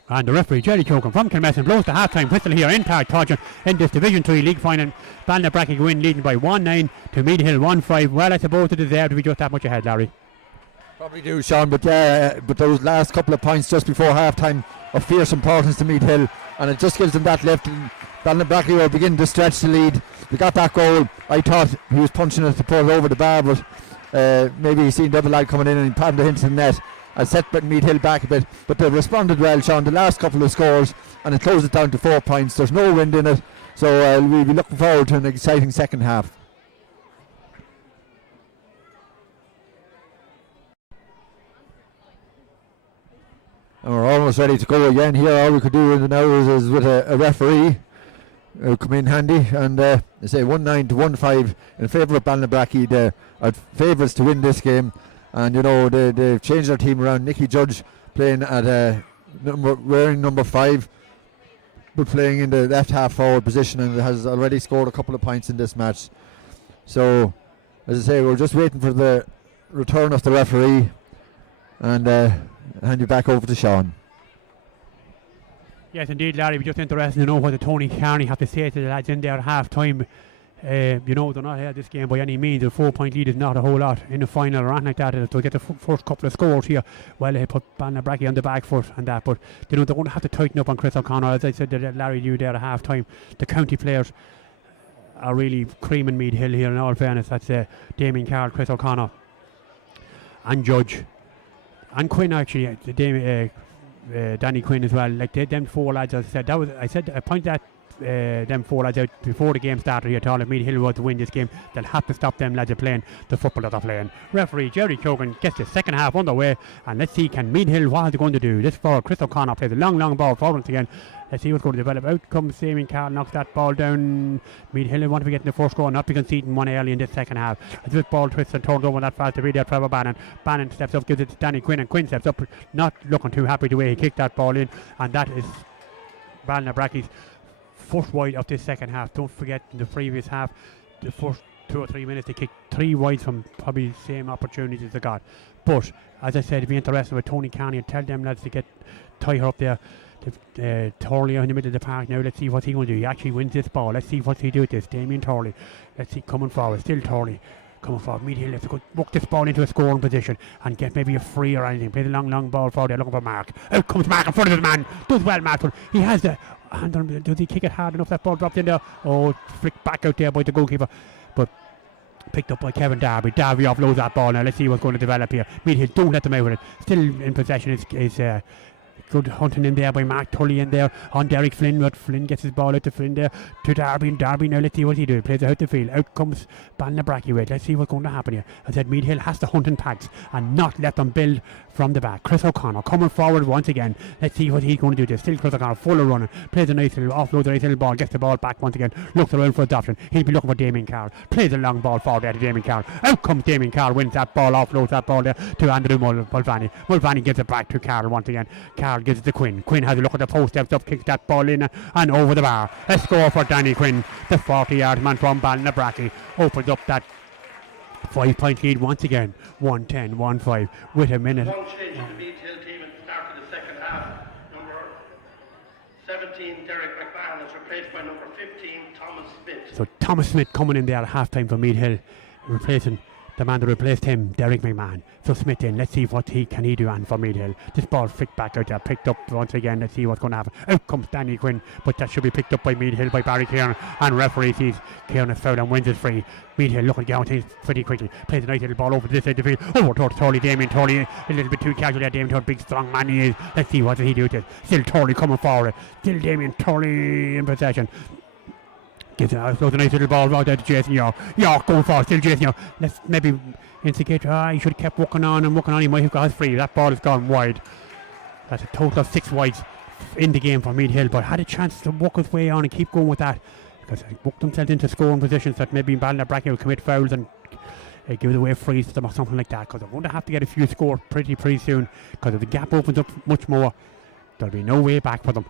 And the referee, Jerry Cogan from Kilmessan, blows the half-time whistle here in Park Torture in this Division 3 League final. Ballinabrackey win, leading by 1-9 to Meath Hill 1-5. Well, I suppose they deserve to be just that much ahead, Larry. Probably do, Sean, but those last couple of points just before half-time of fierce importance to Meath Hill, and it just gives them that lift. And Ballinabrackey will begin to stretch the lead. They got that goal. I thought he was punching it to put it over the bar, but maybe he seen the other lad coming in and he patted it into the net. I set Meath Hill back a bit, but they responded well, Sean. The last couple of scores, and it closed it down to 4 points. There's no wind in it, so we'll be looking forward to an exciting second half. And we're almost ready to go again here. All we could do in the now is with a referee come in handy, and they say 1-9 to 1-5 in favour of Ballinabrackey. They are favourites to win this game. And you know they've changed their team around. Nicky Judge playing at wearing number 5, but playing in the left half forward position, and has already scored a couple of points in this match. So, as I say, we're just waiting for the return of the referee, and hand you back over to Sean. Yes, indeed, Larry. We're just interested to know what the Tony Carney have to say to the lads in there at half time. You know, they're not ahead of this game by any means. A 4-point lead is not a whole lot in the final or anything like that. They'll get the first couple of scores here. Well, they put Ballinabrackey on the back foot and that, but you know, they're going to have to tighten up on Chris O'Connor. As I said to Larry, you there at half time, the county players are really creaming Meath Hill here, in all fairness. That's Damien Carroll, Chris O'Connor and Judge and Quinn, actually, Danny Quinn as well. Like them 4 lads, as I said, I pointed at them 4 lads out before the game started here. Told if Meath Hill was to win this game, they'll have to stop them lads playing the football that they're playing. Referee Jerry Cogan gets the second half underway, and let's see, can Meath Hill, what are they going to do? This for Chris O'Connor plays a long ball forward again. Let's see what's going to develop. Out comes Damien Carl, knocks that ball down. Meath Hill want to be getting the first goal, not be conceding one early in this second half. As this ball twists and turns over that fast to be there, Trevor Bannon. Bannon steps up, gives it to Danny Quinn, and Quinn steps up, not looking too happy the way he kicked that ball in, and that is Ballinabrackey's first wide of this second half. Don't forget, in the previous half, the first 2 or 3 minutes, they kicked 3 wides from probably the same opportunities they got. But as I said, it'd be interesting with Tony Carney and tell them lads to tie her up there. Torley in the middle of the park now. Let's see what he's going to do. He actually wins this ball. Let's see what he do with this. Damien Torley. Let's see, coming forward. Still Torley coming forward. Meath Hill have to go work this ball into a scoring position and get maybe a free or anything. Play the long ball forward there looking for Mark. Out comes Mark in front of his man. Does well, Mark. He has the hand on. Does he kick it hard enough? That ball dropped in there. Oh, flicked back out there by the goalkeeper. But picked up by Kevin Darby. Darby offloads that ball now. Let's see what's going to develop here. Meath Hill don't let them out with it. Still in possession is good hunting in there by Mark Tully in there on Derek Flynn, but Flynn gets his ball out to Flynn there to Darby, and Darby now let's see what he does. Plays it out the field. Out comes Ballinabrackey with. Let's see what's going to happen here. I said Meath Hill has to hunt in packs and not let them build from the back. Chris O'Connor coming forward once again. Let's see what he's going to do. There's still Chris O'Connor full of running. Plays a nice little offload, a nice little ball, gets the ball back once again. Looks around for adoption. He'll be looking for Damien Carroll. Plays a long ball forward there to Damien Carroll. Out comes Damien Carroll, wins that ball, offloads that ball there to Andrew Mulvaney. Mulvaney gives it back to Carroll once again. Carroll gives it to Quinn. Quinn has a look at the post, steps up, kicks that ball in and over the bar. A score for Danny Quinn, the 40-yard man from Ballinabrackey. Opens up that 5-point lead once again. 1-10-1-5 with a minute. One change in the Meath Hill team at the start of the second half. Number 17, Derek McMahon, is replaced by number 15, Thomas Smith. So Thomas Smith coming in there at half time for Meath Hill, replacing the man that replaced him, Derek McMahon. So Smith in, let's see what he can do and for Meath Hill. This ball flicked back out there, picked up once again. Let's see what's going to happen. Out comes Danny Quinn, but that should be picked up by Meath Hill by Barry Kieran, and referee sees Kieran is foul and wins it free. Meath Hill looking down things pretty quickly, plays a nice little ball over to this side of the field, over towards Torley. Damien Torley a little bit too casual there. Damien Torley, big strong man he is. Let's see what he do with it. Still Torley coming forward, still Damien Torley in possession. Gives a nice little ball right there to Jason York. York going forward, still Jason York. Let's maybe instigate. He should have kept working on. He might have got his free. That ball has gone wide. That's a total of 6 wides in the game for Meath Hill, but had a chance to work his way on and keep going with that, because they worked themselves into scoring positions that maybe Ballinabrackey will commit fouls and give away frees to them or something like that, because they're going to have to get a few scored pretty soon, because if the gap opens up much more, there'll be no way back for them.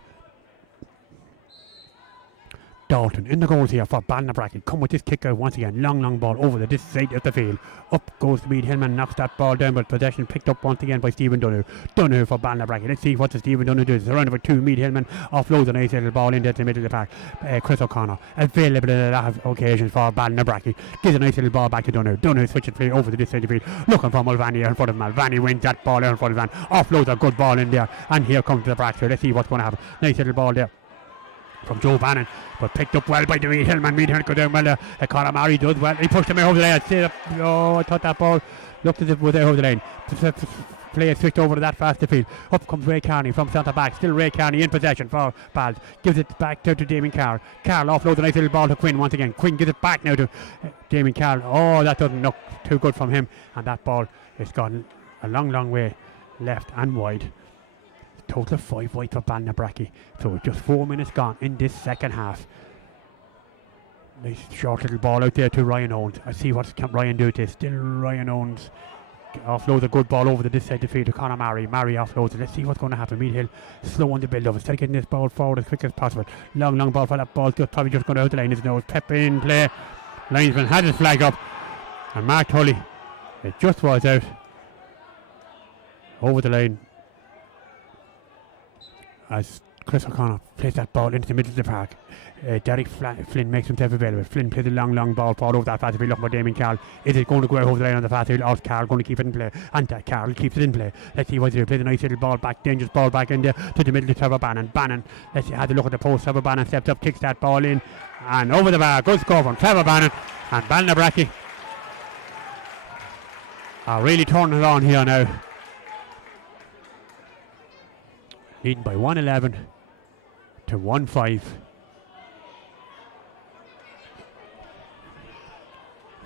Dalton in the goals here for Ballinabrackey. Come with this kick out once again. Long ball over this side of the field. Up goes the Meath Hillman, knocks that ball down, but possession picked up once again by Stephen Donoghue for Ballinabrackey. Let's see what the Stephen Donoghue does. Around about 2, Meath Hillman offloads a nice little ball into the middle of the park. Chris O'Connor available at a lot of occasions for Ballinabrackey. Gives a nice little ball back to Donoghue. Donoghue switches play over to this side of the field, looking for Mulvaney in front of him. Mulvaney wins that ball out in front of him. Offloads a good ball in there, and here comes the back. So let's see what's going to happen. Nice little ball there from Joe Bannon, but picked up well by the Meath Hillman. Meath Hill go down well. Conor Murray does well. He pushed him over the line. I thought that ball looked as if it was over the line. Play switched over to that fast the field. Up comes Ray Carney from centre back. Still Ray Carney in possession for Balls. Gives it back to Damien Carroll. Carroll offloads a nice little ball to Quinn once again. Quinn gives it back now to Damien Carroll. Oh, that doesn't look too good from him. And that ball has gone a long way left and wide. Total of 5 wide for Ballinabrackey. So just 4 minutes gone in this second half. Nice short little ball out there to Ryan Owens. I see what can Ryan do with this. Still Ryan Owens offloads a good ball over to this side of the field to Conor Murray. Murray offloads it. Let's see what's going to happen. Meath Hill slow on the build up. Instead of getting this ball forward as quick as possible. Long ball for that ball. Probably just going out the line. Isn't it? Pep in play. Linesman had his flag up. And Mark Tully, it just was out. Over the line. As Chris O'Connor plays that ball into the middle of the park. Derek Flynn makes himself available. Flynn plays a long ball forward over that fast field, looking for Damien Carroll. Is it going to go over the line on the fast field, or is Carroll going to keep it in play? And Carroll keeps it in play. Let's see what he does. Plays a nice little ball back, dangerous ball back in there to the middle of Trevor Bannon. Let's see, had a look at the post. Trevor Bannon steps up, kicks that ball in, and over the bar. Good score from Trevor Bannon. And Ballinabrackey are really turning it on here now. Leading by 111 to 1-5.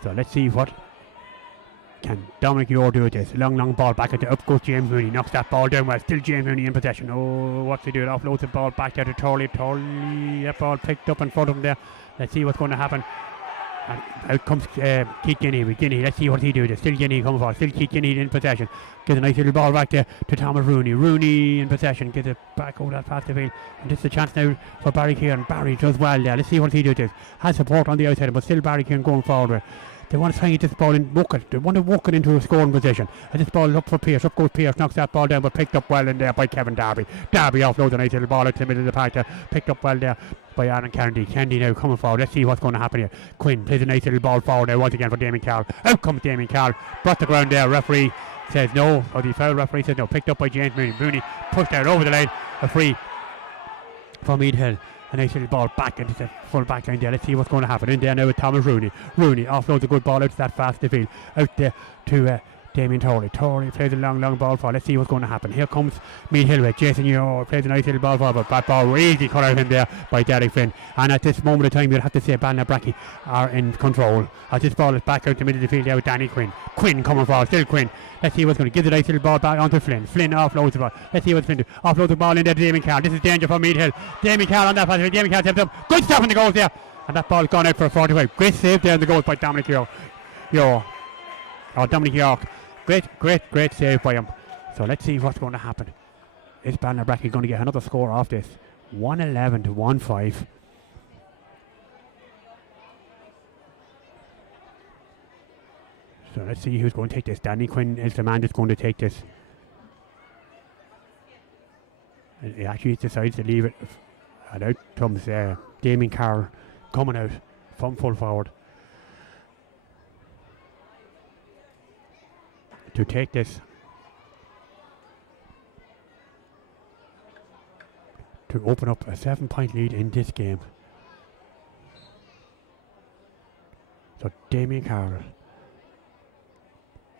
So let's see what can Dominic Ure do with this. Long ball back at the up goes James Mooney. Knocks that ball down well. Still James Mooney in possession. Oh, what's he doing? Offloads the ball back there to Torley. That ball picked up in front of him there. Let's see what's going to happen. And out comes Keith Guinea with Guinea. Let's see what he does. Still Guinea coming forward. Still Keith Guinea in possession. Gives a nice little ball back there to Thomas Rooney. Rooney in possession. Gives it back over that past the field. And this is a chance now for Barry Kieran. Barry does well there. Let's see what he does. Has support on the outside, but still Barry Kieran going forward with. They want to try and get this ball in, they want to walk it into a scoring position. And this ball is up for Pearce. Up goes Pearce, knocks that ball down, but picked up well in there by Kevin Darby. Darby offloads a nice little ball into the middle of the park there. Picked up well there by Aaron Kennedy. Kennedy now coming forward. Let's see what's going to happen here. Quinn plays a nice little ball forward now once again for Damien Carroll. Out comes Damien Carroll. Brought the ground there. Referee says no. Or the foul referee says no. Picked up by James Mooney. Mooney pushed out over the line. A free for Meath Hill. A nice little ball back into the full back line there. Let's see what's going to happen. In there now with Thomas Rooney. Rooney offloads a good ball out to that fast field. Out there to Damien Torrey. Torrey plays a long ball for. Let's see what's going to happen. Here comes Meath Hill with Jason Yeo. Plays a nice little ball for, but that ball really cut out of him there by Derek Flynn. And at this moment of time, you'd have to say Ballinabrackey are in control. As this ball is back out the middle of the field there with Danny Quinn. Quinn coming forward. Still Quinn. Let's see what's going to give the nice little ball back onto Flynn. Flynn offloads the ball. Let's see what Flynn do. Offloads the ball in there to Damien Carroll. This is danger for Meath Hill. Damien Carroll on that pass. Damien Carroll steps up. Good stuff in the goals there. And that ball's gone out for a 45. Great save there in the goals by Dominic York. Dominic York. Great save by him. So let's see what's going to happen. Is Ballinabrackey going to get another score off this? 111 to 1-5. So let's see who's going to take this. Danny Quinn is the man that's going to take this. And he actually decides to leave it. And out comes Damien Carroll coming out from full forward to take this. To open up a 7-point lead in this game. So Damien Carroll,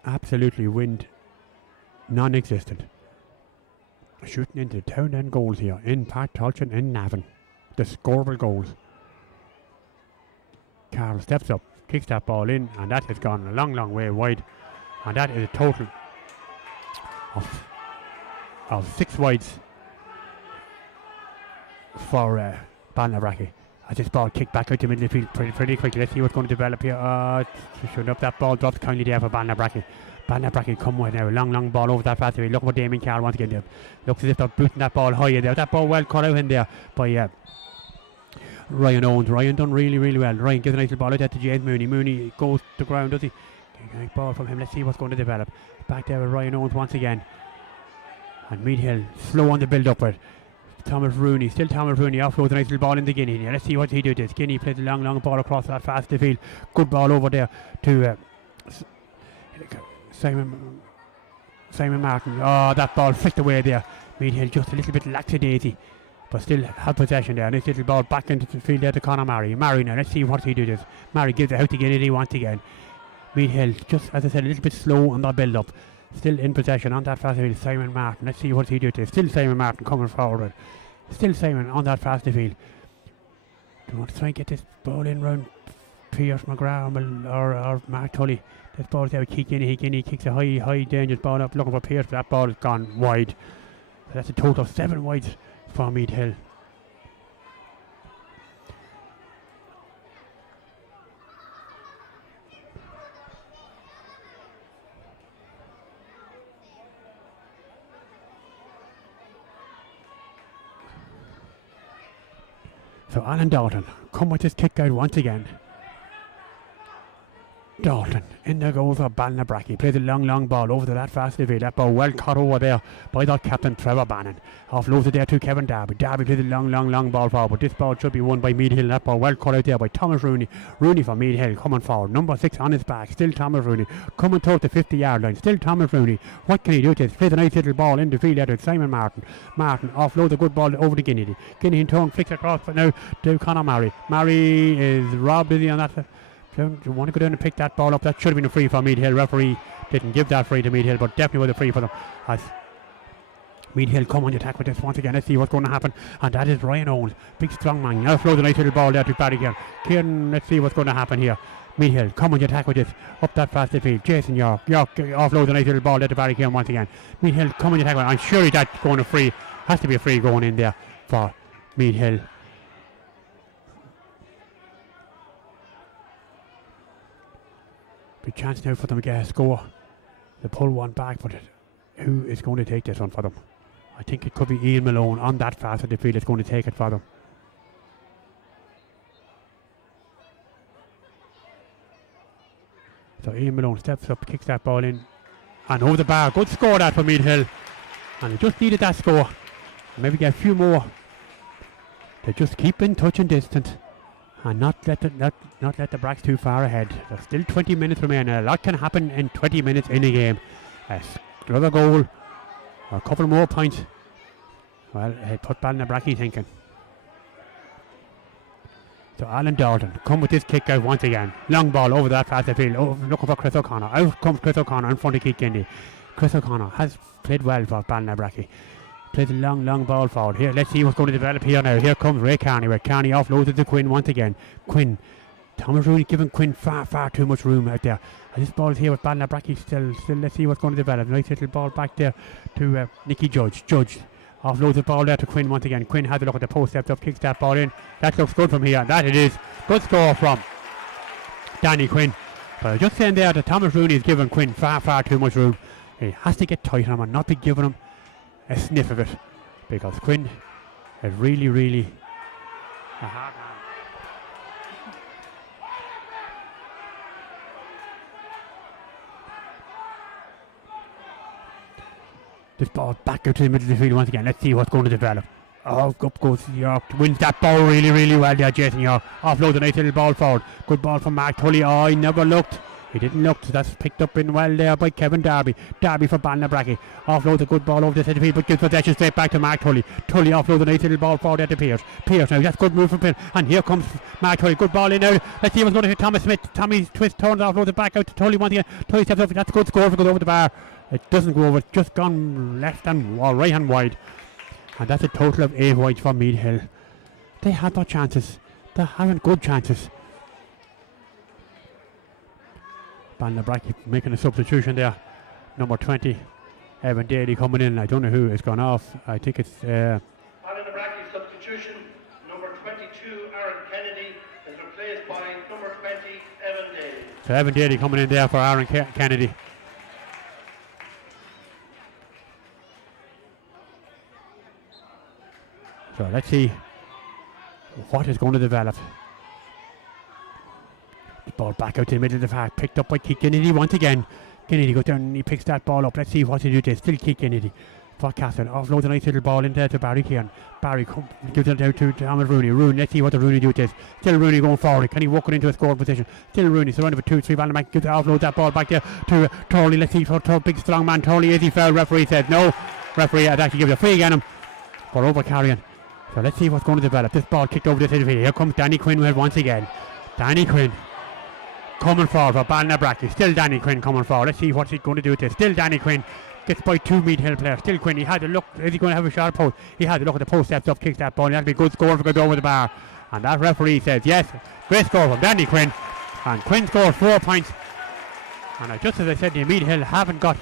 absolutely wind non-existent. Shooting into the town end goals here in Park Tolchin in Navan. The scoreable goals. Carroll steps up, kicks that ball in, and that has gone a long way wide. And that is a total of 6 wides for Ballinabrackey. As this ball kicked back out the middle of the field pretty quickly. Let's see what's going to develop here. Showing up that ball dropped kindly there for Ballinabrackey. Ballinabrackey come with now a long ball over that fast field. Look for Damien Carroll once again. Looks as if they're booting that ball high in there. That ball well cut out in there by Ryan Owens. Ryan done really well. Ryan gives a nice little ball out there to James Mooney. Mooney goes to the ground, does he? Nice ball from him. Let's see what's going to develop. Back there with Ryan Owens once again. And Meath Hill slow on the build up with Thomas Rooney. Still Thomas Rooney offloads a nice little ball into Guinea here. Let's see what he does. This Guinea plays a long ball across that fast field. Good ball over there to Simon Martin. Oh, that ball flicked away there. Meath Hill just a little bit lackadaisy, but still have possession there. Nice little ball back into the field there to Conor Murray. Murray now, let's see what he does. Murray gives it out to Guinea once again. Meath Hill, just as I said, a little bit slow on that build up. Still in possession on that fast field. Simon Martin, let's see what he does. Still Simon Martin coming forward. Still Simon on that fast field. Do you want to try and get this ball in round Pierce McGrath or Mark Tully? This ball's there with Guinea. Guinea kicks a high dangerous ball up looking for Pierce, but that ball has gone wide. So that's a total of 7 wides for Meath Hill. So Alan Dalton come with his kick out once again. Dalton in the goal for Ballinabrackey. Plays a long ball over to that fast field. That ball well caught over there by that captain Trevor Bannon. Offloads it there to Kevin Darby. Darby plays a long ball forward. But this ball should be won by Meath Hill. That ball well caught out there by Thomas Rooney. Rooney for Meath Hill coming forward. Number 6 on his back. Still Thomas Rooney. Coming towards the 50-yard line. Still Thomas Rooney. What can he do? This plays a nice little ball in the field there to Simon Martin. Martin offloads a good ball over to Guinea. Guinea in turn flicks across but now to Conor Murray. Murray is robbed on that. You want to go down and pick that ball up. That should have been a free for Meath Hill. Referee didn't give that free to Meath Hill, but definitely was a free for them. As Meath Hill come on the attack with this once again. Let's see what's going to happen. And that is Ryan Owens, big strong man. Now throws a nice little ball there to Barry Kieran. Let's see what's going to happen here. Meath Hill come on the attack with this up that fast field. Jason York offloads a nice little ball there to Barry Kieran once again. Meath Hill come on the attack with it. I'm sure that's going to free. Has to be a free going in there for Meath Hill. Big chance now for them to get a score. They pull one back, but who is going to take this one for them? I think it could be Ian Malone on that fast at the field. It's going to take it for them. So Ian Malone steps up, kicks that ball in, and over the bar. Good score that for Meath Hill, and they just needed that score. Maybe get a few more. They just keep in touch and distant, and not let the Bracks too far ahead. There's still 20 minutes remaining. A lot can happen in 20 minutes in a game. Another goal, or a couple more points. Well, it put Ballinabrackey thinking. So Alan Dalton come with this kick out once again. Long ball over that fast field. Oh, looking for Chris O'Connor. Out comes Chris O'Connor in front of Keith Kennedy. Chris O'Connor has played well for Ballinabrackey. Plays a long ball forward. Here, let's see what's going to develop here now. Here comes Ray Carney, where Carney offloads it to Quinn once again. Quinn. Thomas Rooney giving Quinn far too much room out there. And this ball is here with Ballinabrackey still. Let's see what's going to develop. Nice little ball back there to Nicky Judge. Judge offloads the ball there to Quinn once again. Quinn has a look at the post, steps up, kicks that ball in. That looks good from here. That it is. Good score from Danny Quinn. But I was just saying there that Thomas Rooney is giving Quinn far too much room. He has to get tight on him and not be giving him a sniff of it, because Quinn is really a hard man. This ball back out to the middle of the field once again. Let's see what's going to develop. Oh, up goes York. Wins that ball really well there, Jason York. Offloads a nice little ball forward. Good ball from Mark Tully. Oh, he never looked. He didn't look. So that's picked up in well there by Kevin Darby. Darby for Ballinabrackey. Offloads a good ball over the centre field, but gives possession straight back to Mark Tully. Tully offloads a nice little ball forward there to Pierce. Pierce now, that's good move from Pierce. And here comes Mark Tully. Good ball in now. Let's see what's going to hit Thomas Smith. Tommy twist turns, offloads it back out to Tully once again. Tully steps up. That's a good score if it goes over the bar. It doesn't go over. It's just gone left and right and wide. And that's a total of 8 wides for Meath Hill. They had their chances. They're having good chances. Ballinabrackey making a substitution there. Number 20, Evan Daly coming in. I don't know who has gone off. I think it's Ballinabrackey substitution. Number 22, Aaron Kennedy, is replaced by number 20, Evan Daly. So Evan Daly coming in there for Aaron Kennedy. So let's see what is going to develop. The ball back out to the middle of the park, picked up by Keith Kennedy once again. Kennedy goes down and he picks that ball up. Let's see what he do there. Still Keith Kennedy for Castle. Offloads a nice little ball in there to Barry Kieran. Barry gives it out to Thomas Rooney. Let's see what the Rooney do with this. Still Rooney going forward. Can he walk it into a scoring position? Still Rooney surrounded with 2-3. Ballinabrackey gives offload that ball back there to Turley. Let's see for big strong man Turley. Is he foul? Referee says no. Referee had actually given a free again him for over carrying. So let's see what's going to develop. This ball kicked over the field. Here comes Danny Quinn once again. Danny Quinn coming forward for Ballinabrackey. Still Danny Quinn coming forward. Let's see what he's going to do with this. Still Danny Quinn gets by 2 Meath Hill players. Still Quinn. He had to look. Is he going to have a shot post? He had to look at the post, steps up, kicks that ball. That'll be a good score if it goes over the bar. And that referee says yes. Great score from Danny Quinn. And Quinn scores 4 points. And just as I said, the Meath Hill haven't got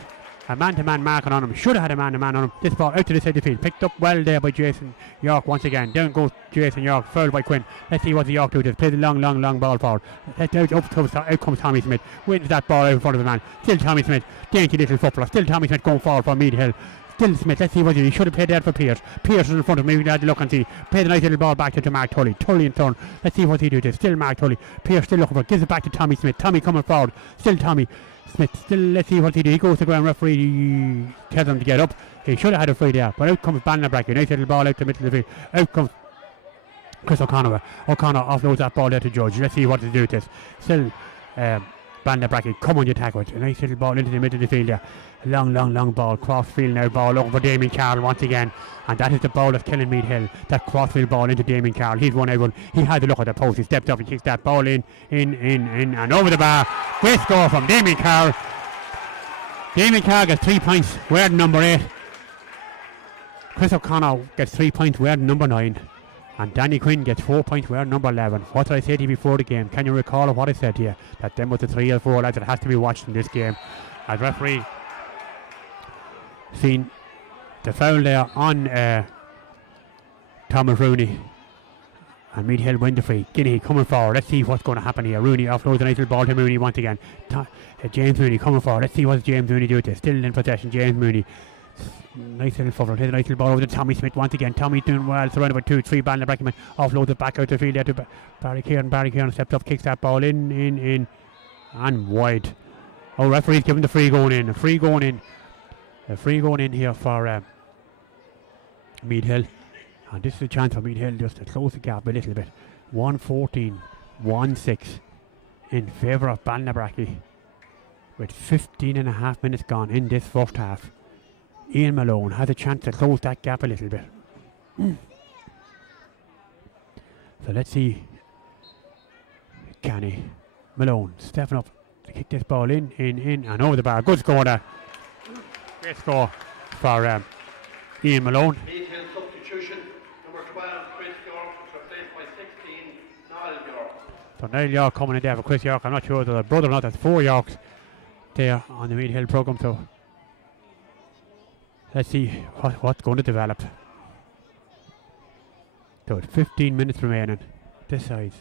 a man-to-man marking on him. Should have had a man-to-man on him. This ball out to the side of the field. Picked up well there by Jason York once again. Down goes Jason York. Fouled by Quinn. Let's see what the York do. Just play the long ball forward. Out comes Tommy Smith. Wins that ball out in front of the man. Still Tommy Smith. Dainty little footballer. Still Tommy Smith going forward for Meath Hill. Still Smith. Let's see what he do. He should have played that for Pierce. Pierce is in front of him. We had to look and see. Play the nice little ball back to Mark Tully. Tully in turn. Let's see what he do. Still Mark Tully. Pierce still looking for it. Gives it back to Tommy Smith. Tommy coming forward. Still Tommy Smith. Still, let's see what he do. He goes to the ground. Referee tells him to get up. He should have had a free there. But out comes Ballinabrackey. Nice little ball out the middle of the field. Out comes Chris O'Connor. O'Connor offloads that ball there to Judge. Let's see what to do with this. Still Ballinabrackey come on the attack with a nice little ball into the middle of the field there. Long ball, crossfield now ball over for Damien Carroll once again, and that is the ball that's killing Meath Hill. That crossfield ball into Damien Carroll. He's won everyone. He had to look at the post. He stepped up and kicks that ball in and over the bar. Great score from Damien Carroll. Damien Carroll gets 3 points. We're number 8. Chris O'Connor gets 3 points. We're number 9. And Danny Quinn gets 4 points. We're number 11. What did I say to you before the game? Can you recall what I said to you? That them was the 3 or 4 lads that has to be watched in this game. As referee seen the foul there on Thomas Rooney, and Meath Hill win the free. Guinea coming forward. Let's see what's going to happen here. Rooney offloads a nice little ball to Mooney once again. James Mooney coming forward. Let's see what James Mooney do with this. Still in possession. James Mooney. Nice little forward. Here's a nice little ball over to Tommy Smith once again. Tommy doing well. Surrounded by 2-3 Ballinabrackey men. Offloads it back out the field there to Barry Kieran. Barry Kieran steps up, kicks that ball in and wide. Oh, referee's giving the free going in. A free going in here for Meath Hill. And this is a chance for Meath Hill just to close the gap a little bit. 1:14.16 in favour of Ballinabrackey with 15.5 minutes gone in this first half. Ian Malone has a chance to close that gap a little bit. So let's see. Kenny Malone stepping up to kick this ball in and over the bar. Good score there. Great score for Ian Malone. Meath Hill substitution, number 12, Chris York, replaced by 16, Niall York. So Niall York coming in there for Chris York. I'm not sure whether a brother or not. There's 4 Yorks there on the Meath Hill programme. So let's see what's going to develop. So it's 15 minutes remaining. This side.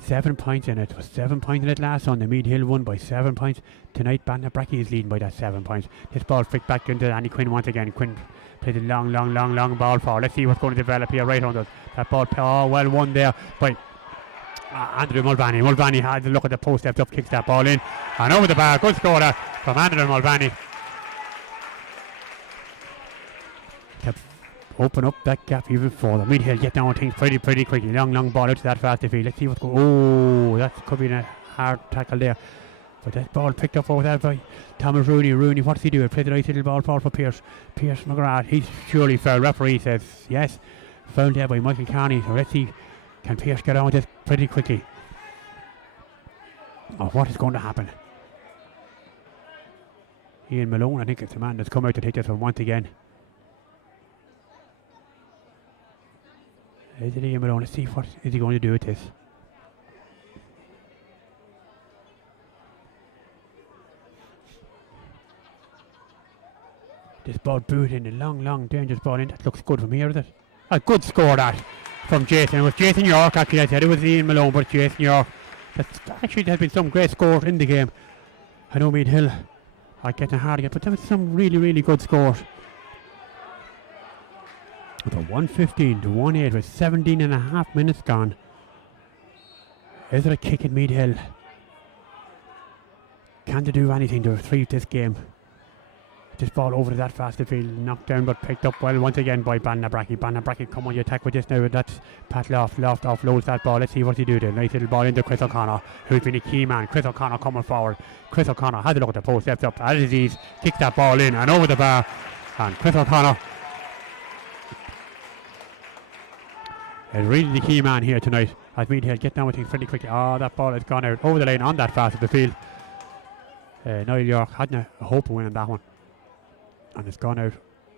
7 points in it. It was 7 points in it last Sunday. Meath Hill won by 7 points. Tonight Ballinabrackey is leading by that 7 points. This ball flicked back into Andy Quinn once again. Quinn played a long ball forward. Let's see what's going to develop here right under that ball. Oh, well won there by Andrew Mulvaney. Mulvaney had a look at the post, stepped up, kicks that ball in and over the bar. Good score there from Andrew Mulvaney. Open up that gap even further. Meath Hill get down on things pretty quickly. Long ball out to that fast field. Let's see what's going. Oh, that could be a hard tackle there. But that ball picked up over there by Thomas Rooney. Rooney, what's he doing? Played a nice little ball forward for Pierce. Pierce McGrath, he's surely foul. Referee says yes. Fouled there by Michael Carney. So let's see, can Pierce get on with this pretty quickly? Or what is going to happen? Ian Malone, I think it's the man that's come out to take this one once again. Is it Ian Malone? Let's see what is he going to do with this. This ball booted in a long dangerous ball in. That looks good from here, is it? A good score that from Jason. It was Jason York actually. I said it was Ian Malone, but Jason York. Actually, there's been some great scores in the game. I know Meath Hill are getting hard again, but there was some really good scores. With a 1:15 to 1:8 with 17.5 minutes gone. Is it a kick at Meath Hill? Can they do anything to retrieve this game? This ball over to that fast field, knocked down but picked up well once again by Ballinabrackey. Ballinabrackey come on the attack with this now. That's Pat Loft offloads that ball. Let's see what he do there. Nice little ball into Chris O'Connor, who's been a key man. Chris O'Connor coming forward. Chris O'Connor has a look at the post, steps up as it is, kicks that ball in and over the bar. And Chris O'Connor is really the key man here tonight. As Meath Hill get down with things pretty quickly. Oh, that ball has gone out over the line on that fast of the field. Niall York hadn't a hope of winning that one. And it's gone out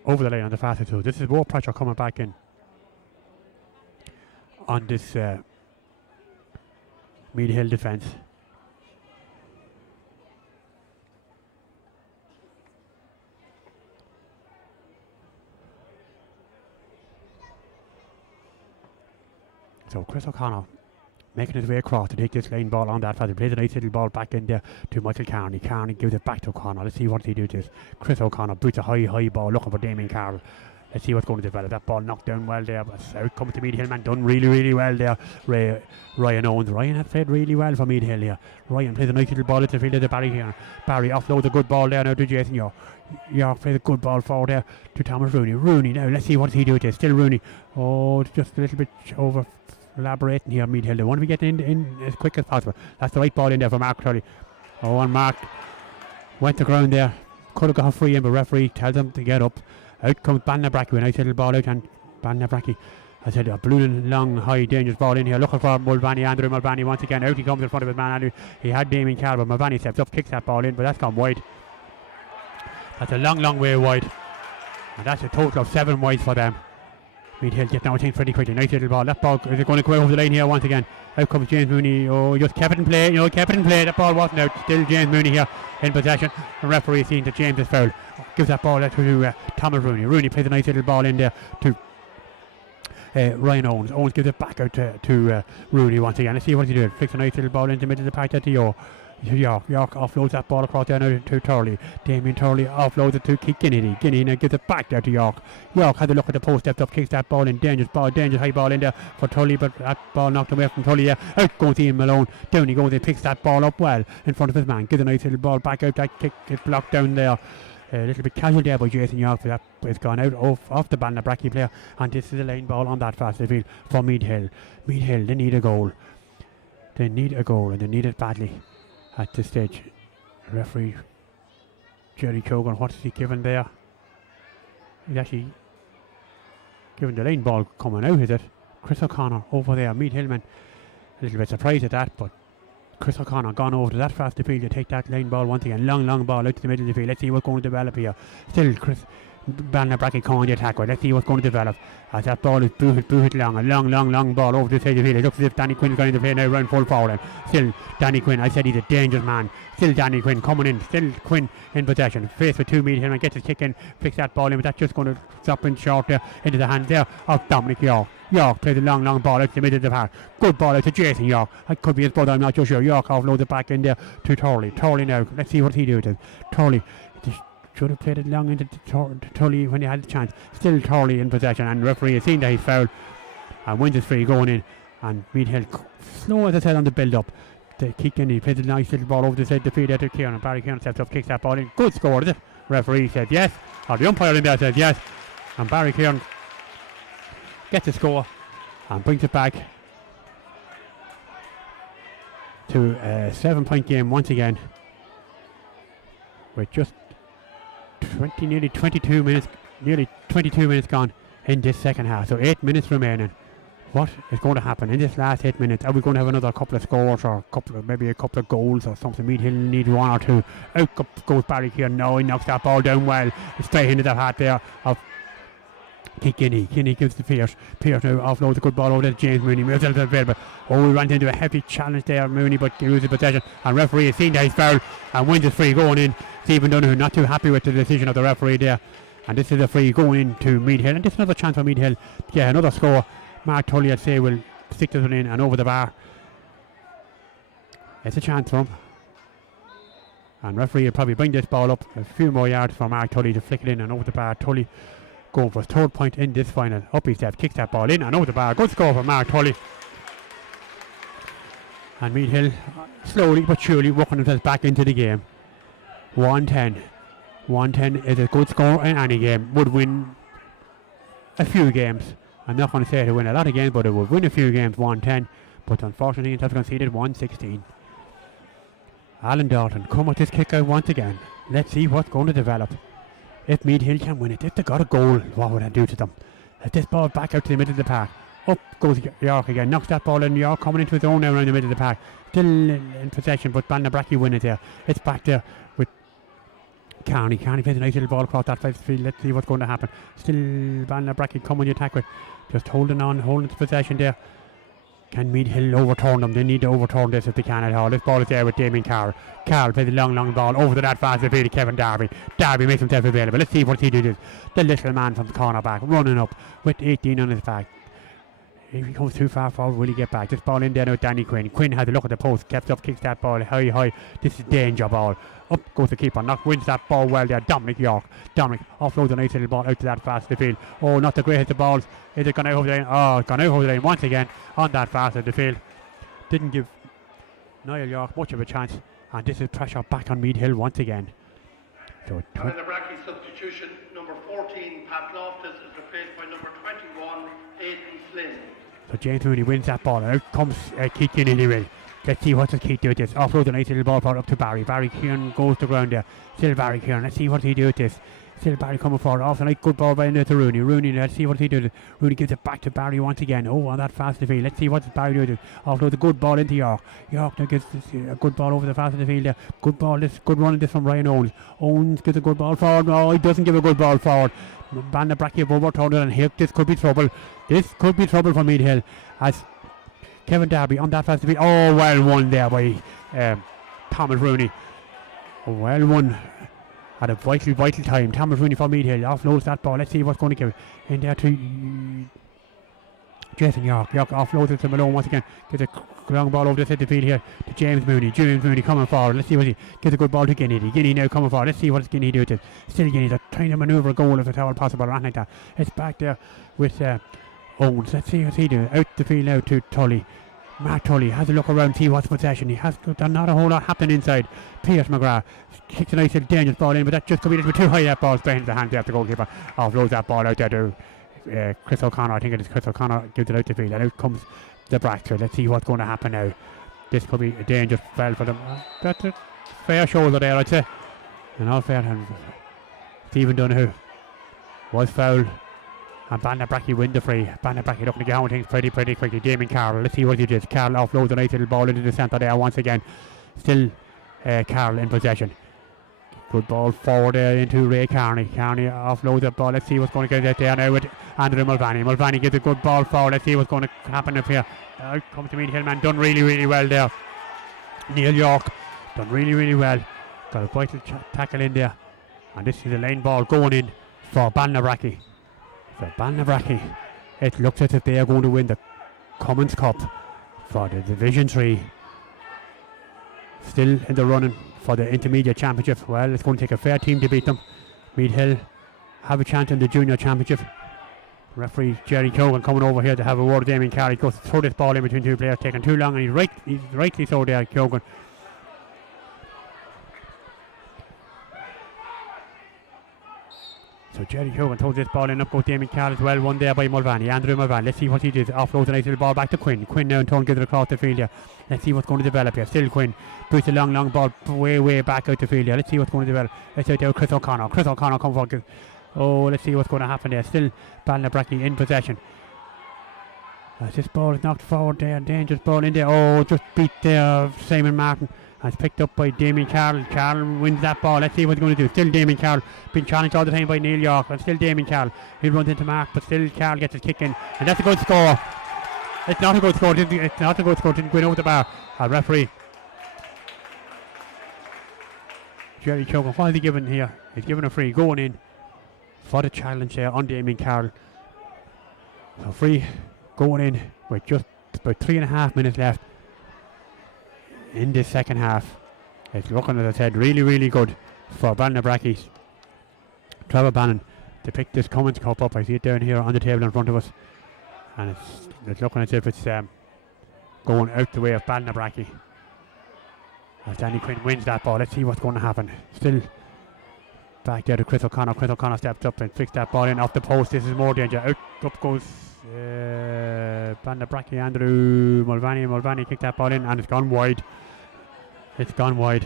over the line on the fastest. So this is more pressure coming back in on this Meath Hill defence. So Chris O'Connor making his way across to take this line ball on that fast. He plays a nice little ball back in there to Michael Carney. Carney gives it back to O'Connor. Let's see what he do to this. Chris O'Connor boots a high ball looking for Damien Carroll. Let's see what's going to develop. That ball knocked down well there, but out coming to Meath Hill, man, done really well there. Ryan Owens. Ryan had played really well for Meath Hill here. Ryan plays a nice little ball into the field of the Barry here. Barry offloads a good ball there now to Jason York. York plays a good ball forward there to Thomas Rooney. Rooney now, let's see what he do with this. Still Rooney. Oh, it's just a little bit over elaborating here, Meath Hill. They want to be getting in as quick as possible. That's the right ball in there for Mark Tully. Oh, and Mark went to ground there. Could have got free in, but referee tells him to get up. Out comes Ballinabrackey with a nice little ball out, and Ballinabrackey has had a blue long, high, dangerous ball in here. Looking for Mulvaney, Andrew Mulvaney once again. Out he comes in front of his man, Andrew. He had Damien Carroll, but Mulvaney steps up, kicks that ball in, but that's gone wide. That's a long way wide. And that's a total of 7 wides for them. Meath Hill get down things pretty quickly. Nice little ball. That ball is going to go over the line here once again. Out comes James Mooney. Oh, just kept it in play. Kept it in play. That ball wasn't out. Still James Mooney here in possession. The referee seeing that James is fouled. Gives that ball to Thomas Rooney. Rooney plays a nice little ball in there to Ryan Owens. Owens gives it back out to Rooney once again. Let's see what he does. Flicks a nice little ball into the middle of the park there to Yo. York offloads that ball across there now to Turley. Damien Turley offloads it to Keith Ginnity. Ginnity now gives it back there to York. York had a look at the post, stepped up, kicks that ball in. Dangerous high ball in there for Tully, but that ball knocked away from Tully there. Out goes Ian Malone. Down he goes, he picks that ball up well in front of his man. Gives a nice little ball back out. That kick is blocked down there. A little bit casual there by Jason York, but that has gone out off the Ballinabrackey player, and this is a lane ball on that fast field for Meath Hill. Meath Hill, they need a goal. They need a goal, and they need it badly at this stage. Referee Jerry Cogan, what is he given there? He's actually given the lane ball coming out, is it? Chris O'Connor over there, Meath Hillman. A little bit surprised at that, but Chris O'Connor gone over to that fast field to take that lane ball once again. Long ball out to the middle of the field. Let's see what's going to develop here. Still Chris Ballinabrackey calling the attack. Let's see what's going to develop as that ball is booted long. A long ball over the side of the field. It looks as if Danny Quinn's going into play now, round full forward. Still Danny Quinn, I said he's a dangerous man. Still Danny Quinn coming in. Still Quinn in possession. Faced with 2 meters and gets his kick in. Flicks that ball in, but that's just going to drop in short there into the hands there of Dominic York. York plays a long ball out to the middle of the park. Good ball out to Jason York. That could be his brother, I'm not too sure. York offloads it back in there to Turley. Turley now, let's see what he do with it. Turley should have played it long into Turley when he had the chance. Still Turley in possession, and the referee has seen that he's fouled and wins his free going in. And Meath Hill slow, as I said, on the build up. They kick in, he plays a nice little ball over the side of the field there to Kieran. Barry Kieran steps up, kicks that ball in. Good score, is it? Referee says yes, or the umpire in there says yes, and Barry Kieran gets a score and brings it back to a 7-point game once again, with just nearly 22 minutes gone in this second half. So 8 minutes remaining. What is going to happen in this last 8 minutes? Are we going to have another couple of scores, or maybe a couple of goals or something? Meath Hill need 1 or 2. Out goes Barry here. No, he knocks that ball down well. Straight into the heart there of Kinney. Kinney gives to Pierce. Pierce now offloads a good ball over to James Mooney. Moves it available. Oh, he ran into a heavy challenge there, Mooney, but he loses possession. And referee has seen that he's fouled and wins his free going in. Stephen Donoghue not too happy with the decision of the referee there. And this is a free going into Meath Hill. And this is another chance for Meath Hill. Yeah, another score. Mark Tully, I'd say, will stick this one in and over the bar. It's a chance for him. And referee will probably bring this ball up a few more yards for Mark Tully to flick it in and over the bar. Tully going for his 3rd point in this final. Up he steps, kicks that ball in and over the bar. Good score for Mark Tully. And Meath Hill slowly but surely working themselves back into the game. 110. 110 is a good score in any game. Would win a few games. I'm not going to say it would win a lot of games, but it would win a few games, 110. But unfortunately, it has conceded 116. Alan Dalton come with this kick out once again. Let's see what's going to develop. If Meath Hill can win it, if they got a goal, what would that do to them? Let this ball back out to the middle of the park. Up goes York again, knocks that ball in. York coming into his own now around the middle of the park. Still in possession, but Ballinabrackey win it there. It's back there with Carney. Carney plays a nice little ball across that field. Let's see what's going to happen. Still Ballinabrackey coming to attack with. Just holding its possession there. Can Meath Hill overturn them? They need to overturn this if they can at all. This ball is there with Damien Carroll. Carroll plays a long ball over to that fast field to Kevin Darby. Darby makes himself available. Let's see what he does. The little man from the corner back running up with 18 on his back. If he goes too far forward, will he get back? This ball in there now with Danny Quinn. Quinn has a look at the post, kept up, kicks that ball high. This is danger ball. Up goes the keeper, wins that ball well there. Dominic York. Dominic offloads a nice little ball out to that fast of the field. Oh, not the greatest of balls. Is it gone out over the lane? Oh, it's gone out over the lane once again on that fast of the field. Didn't give Niall York much of a chance. And this is pressure back on Meath Hill once again. So Ballinabrackey substitution number 14, Pat Loftus, is replaced by number 21, Aidan Flynn. So James Mooney wins that ball, and out comes Keith Ginnity. Let's see what does Keith do with this. Offload a nice little ball forward up to Barry. Barry Kieran goes to ground there. Still Barry Kieran. Let's see what he do with this. Still Barry coming forward. Off a nice good ball by to Rooney. Let's see what he does. Rooney gives it back to Barry once again. Oh, on that fast of the field. Let's see what does Barry do with it. Offloads a good ball into York. York now gives a good ball over the fast of the field there. Good ball. Good run in this from Ryan Owens. Owens gives a good ball forward. No, he doesn't give a good ball forward. Ballinabrackey have overturned it, and here this could be trouble. This could be trouble for Meath Hill as Kevin Darby on that fast of the field. Oh, well won there by Thomas Rooney. Well won at a vital time. Thomas Rooney for Meath Hill offloads that ball. Let's see what's going to give in there Jason York. York offloads it to Malone once again. Gets a long ball over the centre field here to James Mooney. James Mooney coming forward. Let's see what he gets a good ball to Guinea. Guinea now coming forward. Let's see what Guinea do with it. Still Guinea. They're trying to manoeuvre a goal if at all possible or anything like that. It's back there with Owens. Let's see what he do. Out the field now to Tully. Mark Tully has a look around, see what's possession. He has not a whole lot happening inside. Pierce McGrath kicks a nice little dangerous ball in, but that just could be a little bit too high. That ball's behind the hands of the goalkeeper. Offloads that ball out there to Chris O'Connor. I think it is Chris O'Connor gives it out the field, and out comes the Braxter. Let's see what's going to happen now. This could be a dangerous spell for them. That's a fair shoulder there, I'd say. And all fair hands. Stephen Donoghue was fouled. And Ballinabrackey win the free. Ballinabrackey looking to get on things pretty quickly. Damien Carroll, let's see what he does. Carroll offloads a nice little ball into the centre there once again. Still Carroll in possession. Good ball forward there into Ray Carney. Carney offloads the ball. Let's see what's going to get there now with Andrew Mulvaney. Mulvaney gives a good ball forward. Let's see what's going to happen up here. Out comes to Meath Hillman. Done really well there. Neil York done really well. Got a vital tackle in there. And this is a lane ball going in for Ballinabrackey. For Ballinabrackey, it looks as if they are going to win the Cummins Cup for the Division 3. Still in the running for the Intermediate Championship. Well, it's going to take a fair team to beat them. Meath Hill have a chance in the Junior Championship. Referee Jerry Cogan coming over here to have a word with Damien Carey. Goes to throw this ball in between two players, taking too long, and he's rightly so there, Cogan. So Jerry Hogan throws this ball in, up goes Damien Carroll as well, one there by Mulvaney, Andrew Mulvaney. Let's see what he does. Offloads a nice little ball back to Quinn. Quinn now in turn gives it across the field here. Let's see what's going to develop here. Still Quinn puts a long ball way back out the field here. Let's see what's going to develop. Let's out there Chris O'Connor. Chris O'Connor come forward. Oh, let's see what's going to happen there. Still Ballinabrackey in possession. As this ball is knocked forward there, dangerous ball in there. Oh, just beat there Simon Martin. And it's picked up by Damien Carroll. Carroll wins that ball. Let's see what he's going to do. Still Damien Carroll. Been challenged all the time by Neil York. And still Damien Carroll. He runs into Mark, but still Carroll gets his kick in. And that's a good score. It's not a good score. It's not a good score. Didn't go in over the bar. Our referee, Jerry Chogan, what is he giving here? He's giving a free going in for the challenge there on Damien Carroll. So free going in with just about 3.5 minutes left in this second half. It's looking, as I said, really good for Ballinabrackey. Trevor Bannon to pick this Cummins Cup up. I see it down here on the table in front of us, and it's looking as if it's going out the way of Ballinabrackey. As Danny Quinn wins that ball, let's see what's going to happen. Still back there to Chris O'Connor. Chris O'Connor steps up and flicks that ball in off the post. This is more danger. Up goes Ballinabrackey. Andrew Mulvaney. Mulvaney kicked that ball in, and it's gone wide. It's gone wide.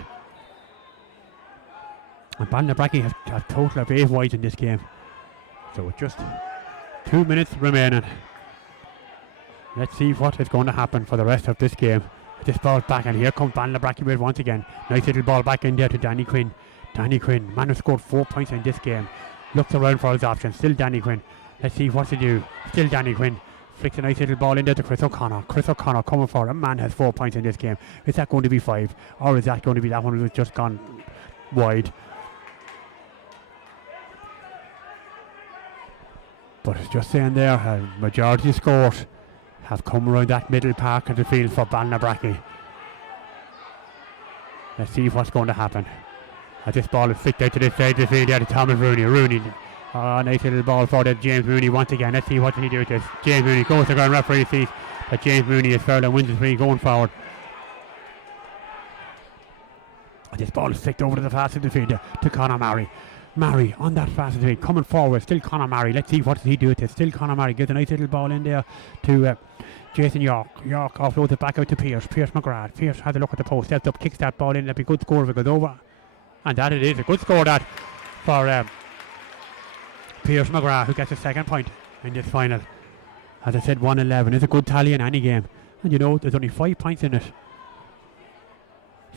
And Ballinabrackey have a total of 8 wides in this game. So with just 2 minutes remaining, let's see what is going to happen for the rest of this game. This ball's back, and here comes Ballinabrackey with once again. Nice little ball back in there to Danny Quinn. Danny Quinn, man who scored 4 points in this game. Looks around for his options. Still Danny Quinn. Let's see what to do. Still Danny Quinn. Flicks a nice little ball in there to Chris O'Connor. Chris O'Connor coming forward. A man has 4 points in this game. Is that going to be 5? Or is that going to be that one who's just gone wide? But it's just saying there, a majority of scores have come around that middle part of the field for Ballinabrackey. Let's see what's going to happen. As this ball is flicked out to this side of the field there to Thomas Rooney. Rooney. Nice little ball for that James Mooney once again. Let's see what he do with this. James Mooney goes to the ground. Referee sees that James Mooney is fouled and wins the free going forward. This ball is flicked over to the fast of the field to Conor Murray. Murray on that fast of the field coming forward. Still Conor Murray. Let's see what does he do with this. Still Conor Murray gives a nice little ball in there to Jason York. York offloads it back out to Pierce. Pierce McGrath. Pierce has a look at the post. Steps up, kicks that ball in. That'd be a good score if it goes over. And that it is. A good score that for Pierce McGrath, who gets a second point in this final. As I said, 1-11 is a good tally in any game. And you know, there's only 5 points in it.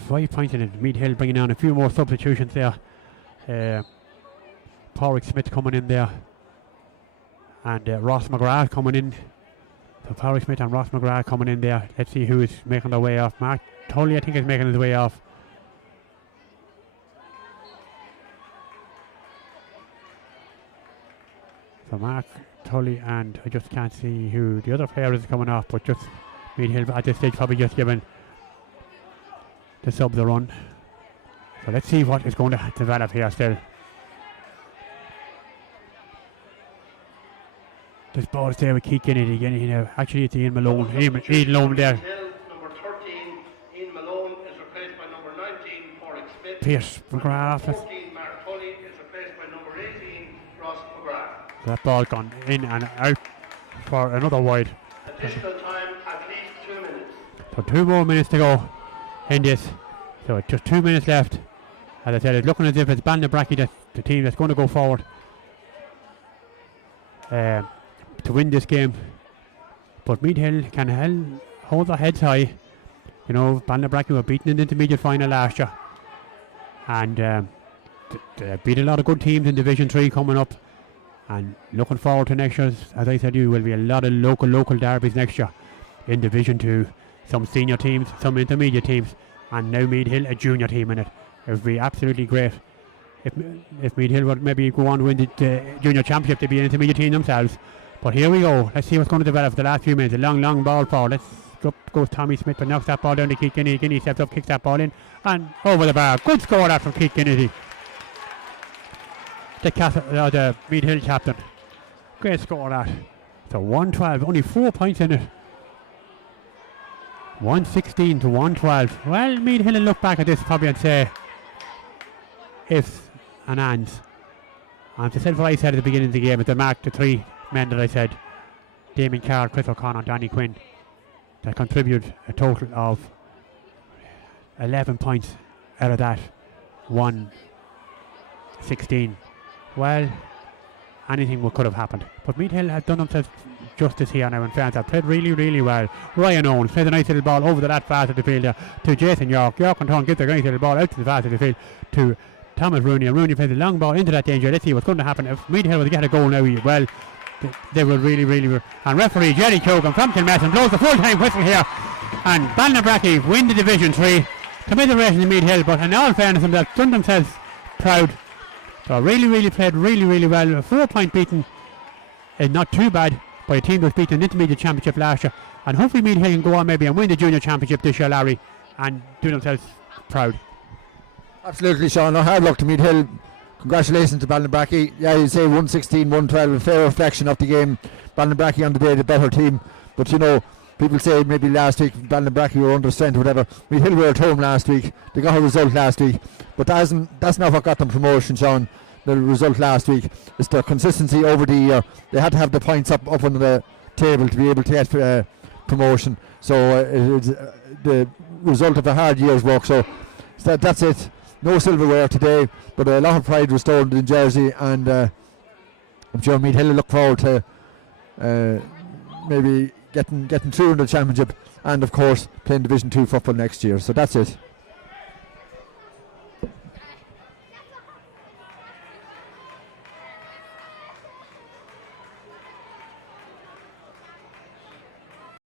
5 points in it. Meath Hill bringing down a few more substitutions there. Porrick Smith coming in there. And Ross McGrath coming in. So Porrick Smith and Ross McGrath coming in there. Let's see who is making their way off. Mark Tully, I think, is making his way off. So Mark Tully, and I just can't see who the other player is coming off, but just Meath Hill at this stage probably just giving the subs a run. So let's see what is going to develop here still. This ball is there with Keith Kennedy again. You know, actually it's Ian Malone. Ian Malone there. Number 13, Ian Malone, is replaced by number 19, Porrick Smith. Pierce McGrath. 14, Mark Tully, is replaced by number 18, Ross McGrath. So that ball gone in and out for another wide. Additional time, at least 2 minutes. So 2 more minutes to go in this. So it's just 2 minutes left. As I said, it's looking as if it's Ballinabrackey, that's the team that's going to go forward to win this game. But Meath Hill can hold their heads high. You know, Ballinabrackey were beaten in the intermediate final last year. And they beat a lot of good teams in Division 3 coming up. And looking forward to next year, as I said, there will be a lot of local derbies next year in Division 2. Some senior teams, some intermediate teams, and now Meath Hill, a junior team in it. It would be absolutely great if Meath Hill would maybe go on to win the junior championship. They'd be an intermediate team themselves. But here we go. Let's see what's going to develop for the last few minutes. A long ball forward. Let's up goes Tommy Smith, but knocks that ball down to Keith Kennedy. Kennedy steps up, kicks that ball in, and over the bar. Good score that from Keith Kennedy, the Meath Hill captain. Great score that. So 112, only 4 points in it. 116 to 112. Well, Meath Hill will look back at this probably and say ifs and ands. And to say what I said at the beginning of the game, they marked the 3 men that I said, Damien Carr, Chris O'Connor, Danny Quinn, that contribute a total of 11 points out of that 116. Well, anything could have happened. But Meath Hill have done themselves justice here now, in fairness. They've played really well. Ryan Owens played a nice little ball over to that far of the field there to Jason York. York and Tone gives a nice little ball out to the far of the field to Thomas Rooney, and Rooney plays a long ball into that danger. Let's see what's going to happen. If Meath Hill will get a goal now, well, they will really. And referee Jerry Chogan from Kilmessan blows the full-time whistle here, and Ballinabrackey win the Division 3. Commiseration to Meath Hill, but in all fairness, they've done themselves proud. So really played really well. A 4-point beating is not too bad by a team that was beaten in the intermediate championship last year, and hopefully Meath Hill can go on maybe and win the junior championship this year, Larry, and do themselves proud. Absolutely, Sean. Hard luck to Meath Hill. Congratulations to Ballinabrackey. Yeah, you say 116, 112, a fair reflection of the game. Ballinabrackey on the day the better team. But you know, people say maybe last week Ballinabrackey were under strength or whatever. Meath Hill were at home last week. They got a result last week. But that's not what got them promotion, Sean. The result last week. It's the consistency over the year. They had to have the points up on the table to be able to get promotion. So it's the result of a hard year's work. So that's it. No silverware today, but a lot of pride restored in Jersey, and I'm sure Meath Hill look forward to maybe getting through in the championship, and of course playing Division 2 football next year. So that's it.